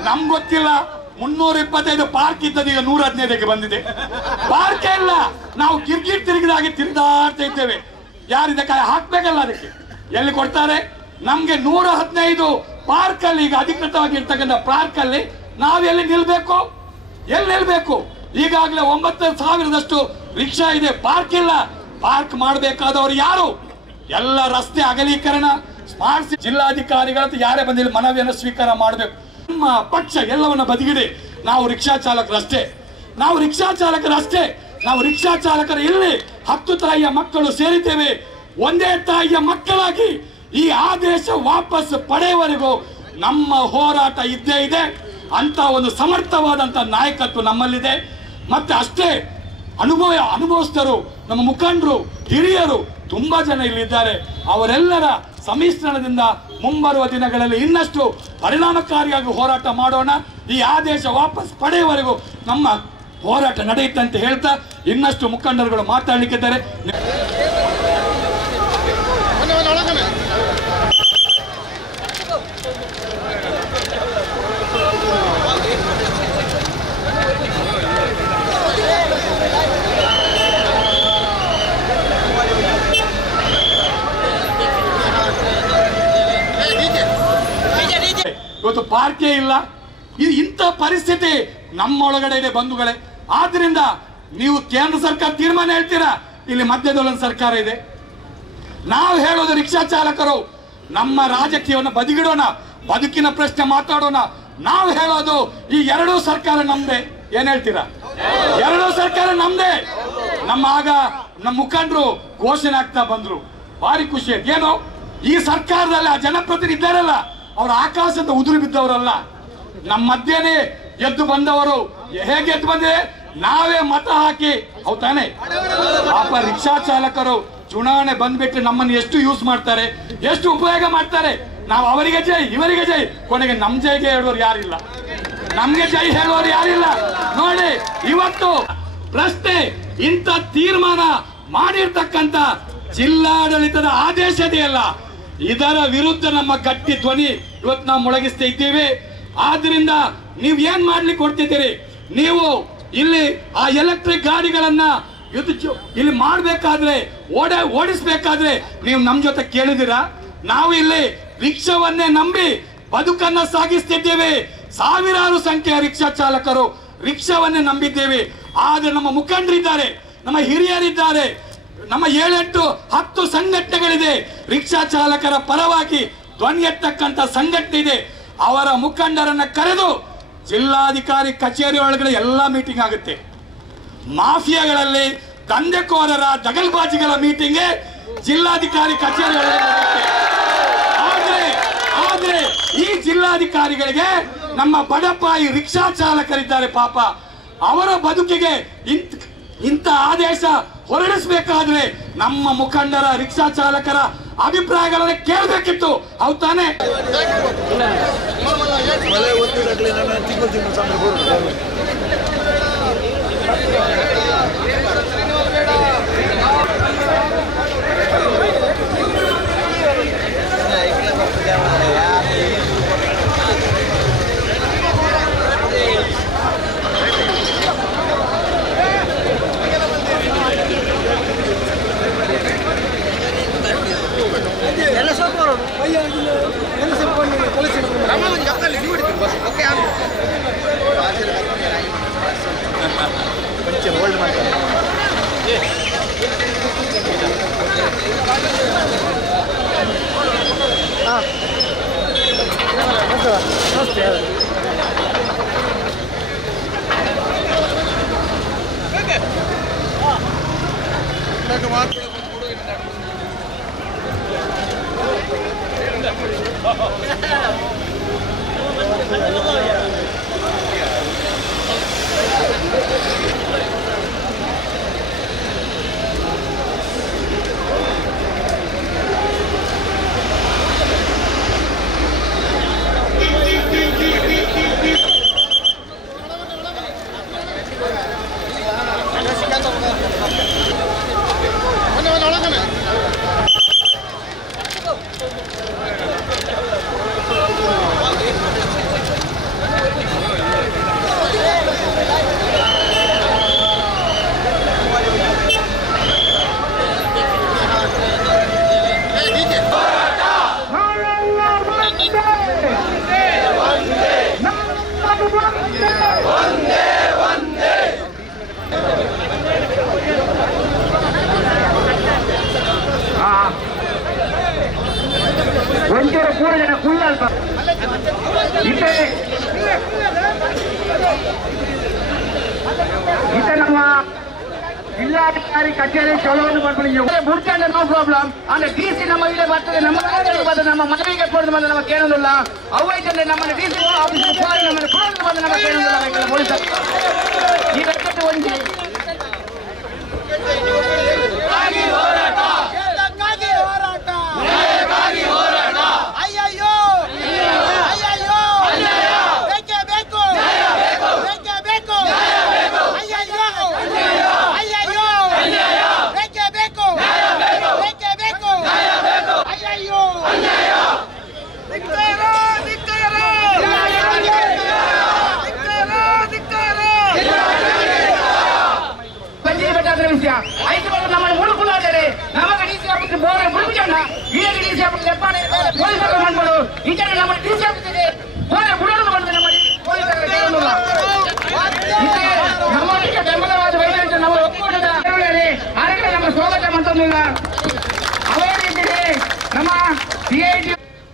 ನಮ್ಗೆ ಗೊತ್ತಿಲ್ಲ, 325 ಪಾರ್ಕ್ ಇದ್ದದ್ದು ಈಗ 115ಕ್ಕೆ ಬಂದಿದೆ. ಪಾರ್ಕ್ ಇಲ್ಲ, ನಾವು ತಿರುಗಿದಾಗೆ ತಿರುಗಾಡ್ತಾ ಇದ್ದೇವೆ. ಯಾರಿದಕ್ಕೆ ಹಾಕ್ಬೇಕಲ್ಲ, ಅದಕ್ಕೆ ಎಲ್ಲಿ ಕೊಡ್ತಾರೆ? ನಮ್ಗೆ 115 ಪಾರ್ಕ್ ಅಲ್ಲಿ ಈಗ ಅಧಿಕೃತವಾಗಿ ಇರ್ತಕ್ಕಂಥ ಪಾರ್ಕ್ ಅಲ್ಲಿ ನಾವೆಲ್ಲಿ ನಿಲ್ಬೇಕು? ಈಗಾಗಲೇ 9,000ದಷ್ಟು ರಿಕ್ಷಾ ಇದೆ, ಪಾರ್ಕ್ ಇಲ್ಲ. ಪಾರ್ಕ್ ಮಾಡಬೇಕಾದವರು ಯಾರು? ಎಲ್ಲ ರಸ್ತೆ ಅಗಲೀಕರಣ, ಸ್ಮಾರ್ಟ್ ಸಿಟಿ ಜಿಲ್ಲಾಧಿಕಾರಿಗಳಂತ ಯಾರೇ ಬಂದಿಲ್ಲ, ಮನವಿಯನ್ನು ಸ್ವೀಕಾರ ಮಾಡಬೇಕು. ನಮ್ಮ ಪಕ್ಷ ಎಲ್ಲವನ್ನ ಬದಿಗಿಡಿ, ನಾವು ರಿಕ್ಷಾ ಚಾಲಕರು ಇಲ್ಲಿ 10 ತಾಯಿಯ ಮಕ್ಕಳು ಸೇರಿದ್ದೇವೆ. ಒಂದೇ ತಾಯಿಯ ಮಕ್ಕಳಾಗಿ ಈ ಆದೇಶ ವಾಪಸ್ ಪಡೆಯುವವರೆಗೂ ನಮ್ಮ ಹೋರಾಟ ಇದ್ದೇ ಇದೆ. ಅಂತ ಒಂದು ಸಮರ್ಥವಾದಂತ ನಾಯಕತ್ವ ನಮ್ಮಲ್ಲಿದೆ. ಮತ್ತೆ ಅಷ್ಟೇ ಅನುಭವಿಸಿದರು ನಮ್ಮ ಮುಖಂಡರು, ಹಿರಿಯರು ತುಂಬಾ ಜನ ಇಲ್ಲಿದ್ದಾರೆ. ಅವರೆಲ್ಲರ ಸಮ್ಮಿಶ್ರಣದಿಂದ ಮುಂಬರುವ ದಿನಗಳಲ್ಲಿ ಇನ್ನಷ್ಟು ಪರಿಣಾಮಕಾರಿಯಾಗಿ ಹೋರಾಟ ಮಾಡೋಣ. ಈ ಆದೇಶ ವಾಪಸ್ ಪಡೆಯುವವರೆಗೂ ನಮ್ಮ ಹೋರಾಟ ನಡೆಯುತ್ತೆ ಅಂತ ಹೇಳ್ತಾ ಇನ್ನಷ್ಟು ಮುಖಂಡರುಗಳು ಮಾತಾಡಲಿಕ್ಕಿದ್ದಾರೆ. ಇವತ್ತು ಪಾರ್ಕೇ ಇಲ್ಲ. ಇಂಥ ಪರಿಸ್ಥಿತಿ ನಮ್ಮೊಳಗಡೆ ಇದೆ ಬಂಧುಗಳೇ. ಆದ್ರಿಂದ ನೀವು ಕೇಂದ್ರ ಸರ್ಕಾರ ತೀರ್ಮಾನ ಹೇಳ್ತೀರಾ, ಇಲ್ಲಿ ಮಧ್ಯದೊಳನ ಸರ್ಕಾರ ಇದೆ. ನಾವು ಹೇಳೋದು ರಿಕ್ಷಾ ಚಾಲಕರು ನಮ್ಮ ರಾಜಕೀಯವನ್ನು ಬದಿಗಿಡೋಣ, ಬದುಕಿನ ಪ್ರಶ್ನೆ ಮಾತಾಡೋಣ. ನಾವು ಹೇಳೋದು ಈ ಎರಡೂ ಸರ್ಕಾರ ನಮ್ದೇ. ಏನ್ ಹೇಳ್ತೀರಾ? ಎರಡೂ ಸರ್ಕಾರ ನಮ್ದೇ. ನಮ್ಮ ಮುಖಂಡರು ಘೋಷಣೆ ಆಗ್ತಾ ಬಂದ್ರು, ಭಾರಿ ಖುಷಿ ಆಯ್ತು. ಏನು ಈ ಸರ್ಕಾರದಲ್ಲಿ ಆ ಜನಪ್ರತಿನಿಧಿ ಇದ್ದಾರಲ್ಲ, ಅವರು ಆಕಾಶದ ಉದುರು ಬಿದ್ದವರಲ್ಲ, ನಮ್ಮ ಮಧ್ಯೆನೇ ಎದ್ದು ಬಂದವರು. ಹೇಗೆ ಎದ್ದು ಬಂದಿದೆ? ನಾವೇ ಮತ ಹಾಕಿ, ಹೌದಾನೆ? ಪಾಪ ರಿಕ್ಷಾ ಚಾಲಕರು ಚುನಾವಣೆ ಬಂದ್ಬಿಟ್ರೆ ನಮ್ಮನ್ನು ಎಷ್ಟು ಯೂಸ್ ಮಾಡ್ತಾರೆ, ಎಷ್ಟು ಉಪಯೋಗ ಮಾಡ್ತಾರೆ. ನಾವು ಅವರಿಗೆ ಜೈ ಇವರಿಗೆ ಜೈ, ಕೊನೆಗೆ ನಮ್ ಜೈಗೆ ಹೇಳೋರು ಯಾರಿಲ್ಲ, ನಮ್ಗೆ ಜೈ ಹೇಳೋರು ಯಾರಿಲ್ಲ. ನೋಡಿ ಇವತ್ತು ಪ್ರಶ್ನೆ, ಇಂಥ ತೀರ್ಮಾನ ಮಾಡಿರ್ತಕ್ಕಂಥ ಜಿಲ್ಲಾಡಳಿತದ ಆದೇಶ ಇದೆಯಲ್ಲ, ಇದರ ವಿರುದ್ಧ ನಮ್ಮ ಗಟ್ಟಿ ಧ್ವನಿ ಇವತ್ತು ನಾವು ಮೊಳಗಿಸ್ತಾ ಇದ್ದೀವಿ. ಆದ್ರಿಂದ ನೀವ್ ಏನ್ ಮಾಡ್ಲಿಕ್ಕೆ ಕೊಡ್ತಿದ್ದೀರಿ? ನೀವು ಇಲ್ಲಿ ಆ ಎಲೆಕ್ಟ್ರಿಕ್ ಗಾಡಿಗಳನ್ನ ಇಲ್ಲಿ ಮಾಡ್ಬೇಕಾದ್ರೆ ಓಡಿಸ್ಬೇಕಾದ್ರೆ ನೀವು ನಮ್ ಜೊತೆ ಕೇಳಿದಿರಾ? ನಾವು ಇಲ್ಲಿ ರಿಕ್ಷಾವನ್ನೇ ನಂಬಿ ಬದುಕನ್ನ ಸಾಗಿಸ್ತಿದ್ದೇವೆ. ಸಾವಿರಾರು ಸಂಖ್ಯೆಯ ರಿಕ್ಷಾ ಚಾಲಕರು ರಿಕ್ಷಾವನ್ನೇ ನಂಬಿದ್ದೇವೆ. ಆದ್ರೆ ನಮ್ಮ ಮುಖಂಡರಿದ್ದಾರೆ, ನಮ್ಮ ಹಿರಿಯರಿದ್ದಾರೆ, ನಮ್ಮ 7-8-10 ಸಂಘಟನೆಗಳಿದೆ. ರಿಕ್ಷಾ ಚಾಲಕರ ಪರವಾಗಿ ಧ್ವನಿ ಎತ್ತಕ್ಕಂತ ಸಂಘಟನೆ ಇದೆ. ಅವರ ಮುಖಂಡರನ್ನ ಕರೆದು ಜಿಲ್ಲಾಧಿಕಾರಿ ಕಚೇರಿ ಒಳಗಡೆ ಎಲ್ಲಾ ಮೀಟಿಂಗ್ ಆಗುತ್ತೆ. ಮಾಫಿಯಾಗಳಲ್ಲಿ ದಂಧೆಕೋರರ ದಗಲ್ಬಾಜಿಗಳ ಮೀಟಿಂಗ್ ಜಿಲ್ಲಾಧಿಕಾರಿ ಕಚೇರಿ ಒಳಗಡೆ ಆದ್ರೆ ಈ ಜಿಲ್ಲಾಧಿಕಾರಿಗಳಿಗೆ ನಮ್ಮ ಬಡಪಾಯಿ ರಿಕ್ಷಾ ಚಾಲಕರಿದ್ದಾರೆ, ಪಾಪ ಅವರ ಬದುಕಿಗೆ ಇಂಥ ಆದೇಶ ಹೊರಡಿಸಬೇಕಾದ್ರೆ ನಮ್ಮ ಮುಖಂಡರ ರಿಕ್ಷಾ ಚಾಲಕರ ಅಭಿಪ್ರಾಯಗಳನ್ನು ಕೇಳಬೇಕಿತ್ತು. ಹೌದು ತಾನೆ? ಜಿಲ್ಲಾಧಿಕಾರಿ ಕಚೇರಿ ಚಲೋವನ್ನು ಮಾಡ್ಕೊಳ್ಳಿ. No problem. ಅಂದ್ರೆ ಡಿಸಿ ನಮ್ಮ ಇಲ್ಲೇ ಬರ್ತದೆ, ನಮ್ಮ ಮನವಿಗೆ ಕೊಡೋದು ಬಂದು ನಮಗೆ ಕೇಳೋದಿಲ್ಲ. ಅವೈತಂದ್ರೆ ನಮ್ಮನ್ನು ಡಿಸಿ ಆಫೀಸ್ ನಮ್ಮನ್ನು ಕೊಡೋದು ಬಂದು ನಮಗೆ ಕೇಳೋದಿಲ್ಲ. ಪೊಲೀಸರು ಈ ಲೆಕ್ಕಕ್ಕೆ ಒಂದು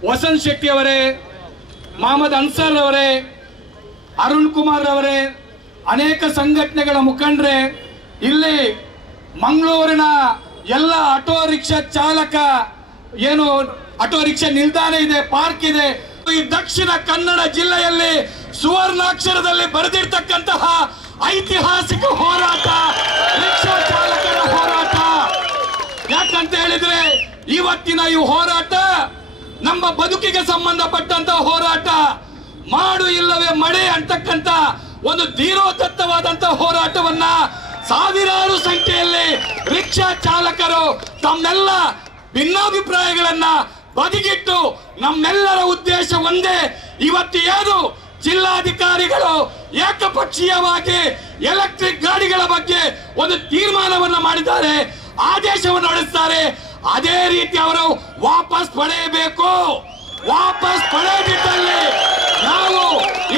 ವಸಂತ್ ಶೆಟ್ಟಿ ಅವರೇ, ಮಹಮ್ಮದ್ ಅನ್ಸರ್ ಅವರೇ, ಅರುಣ್ ಕುಮಾರ್ ಅವರೇ, ಅನೇಕ ಸಂಘಟನೆಗಳ ಮುಖಂಡರೇ, ಇಲ್ಲಿ ಮಂಗಳೂರಿನ ಎಲ್ಲ ಆಟೋ ರಿಕ್ಷಾ ಚಾಲಕ ಏನು ಆಟೋ ರಿಕ್ಷಾ ನಿಲ್ದಾಣ ಇದೆ, ಪಾರ್ಕ್ ಇದೆ. ಈ ದಕ್ಷಿಣ ಕನ್ನಡ ಜಿಲ್ಲೆಯಲ್ಲಿ ಸುವರ್ಣಾಕ್ಷರದಲ್ಲಿ ಬರೆದಿರ್ತಕ್ಕಂತಹ ಐತಿಹಾಸಿಕ ಹೋರಾಟ ರಿಕ್ಷಾ ಚಾಲಕರ ಹೋರಾಟ. ಯಾಕಂತ ಹೇಳಿದ್ರೆ ಇವತ್ತಿನ ಈ ಹೋರಾಟ ನಮ್ಮ ಬದುಕಿಗೆ ಸಂಬಂಧಪಟ್ಟಂತ ಹೋರಾಟ. ಮಾಡು ಇಲ್ಲವೇ ಮಳೆ ಅಂತಕ್ಕಂತ ಒಂದು ಧೀರೋದತ್ತವಾದಂತ ಹೋರಾಟವನ್ನ ಸಾವಿರಾರು ಸಂಖ್ಯೆಯಲ್ಲಿ ರಿಕ್ಷಾ ಚಾಲಕರು ತಮ್ಮೆಲ್ಲ ಭಿನ್ನಾಭಿಪ್ರಾಯಗಳನ್ನ ಬದಿಗಿಟ್ಟು ನಮ್ಮೆಲ್ಲರ ಉದ್ದೇಶ ಒಂದೇ. ಇವತ್ತು ಏನು ಜಿಲ್ಲಾಧಿಕಾರಿಗಳು ಏಕಪಕ್ಷೀಯವಾಗಿ ಎಲೆಕ್ಟ್ರಿಕ್ ಗಾಡಿಗಳ ಬಗ್ಗೆ ಒಂದು ತೀರ್ಮಾನವನ್ನ ಮಾಡಿದ್ದಾರೆ, ಆದೇಶವನ್ನು ಹೊರಡಿಸ್ತಾರೆ, ಅದೇ ರೀತಿ ಅವರು ವಾಪಸ್ ಪಡೆಯಬೇಕು. ವಾಪಸ್ ಪಡೆಯದಿದ್ದಲ್ಲಿ ನಾವು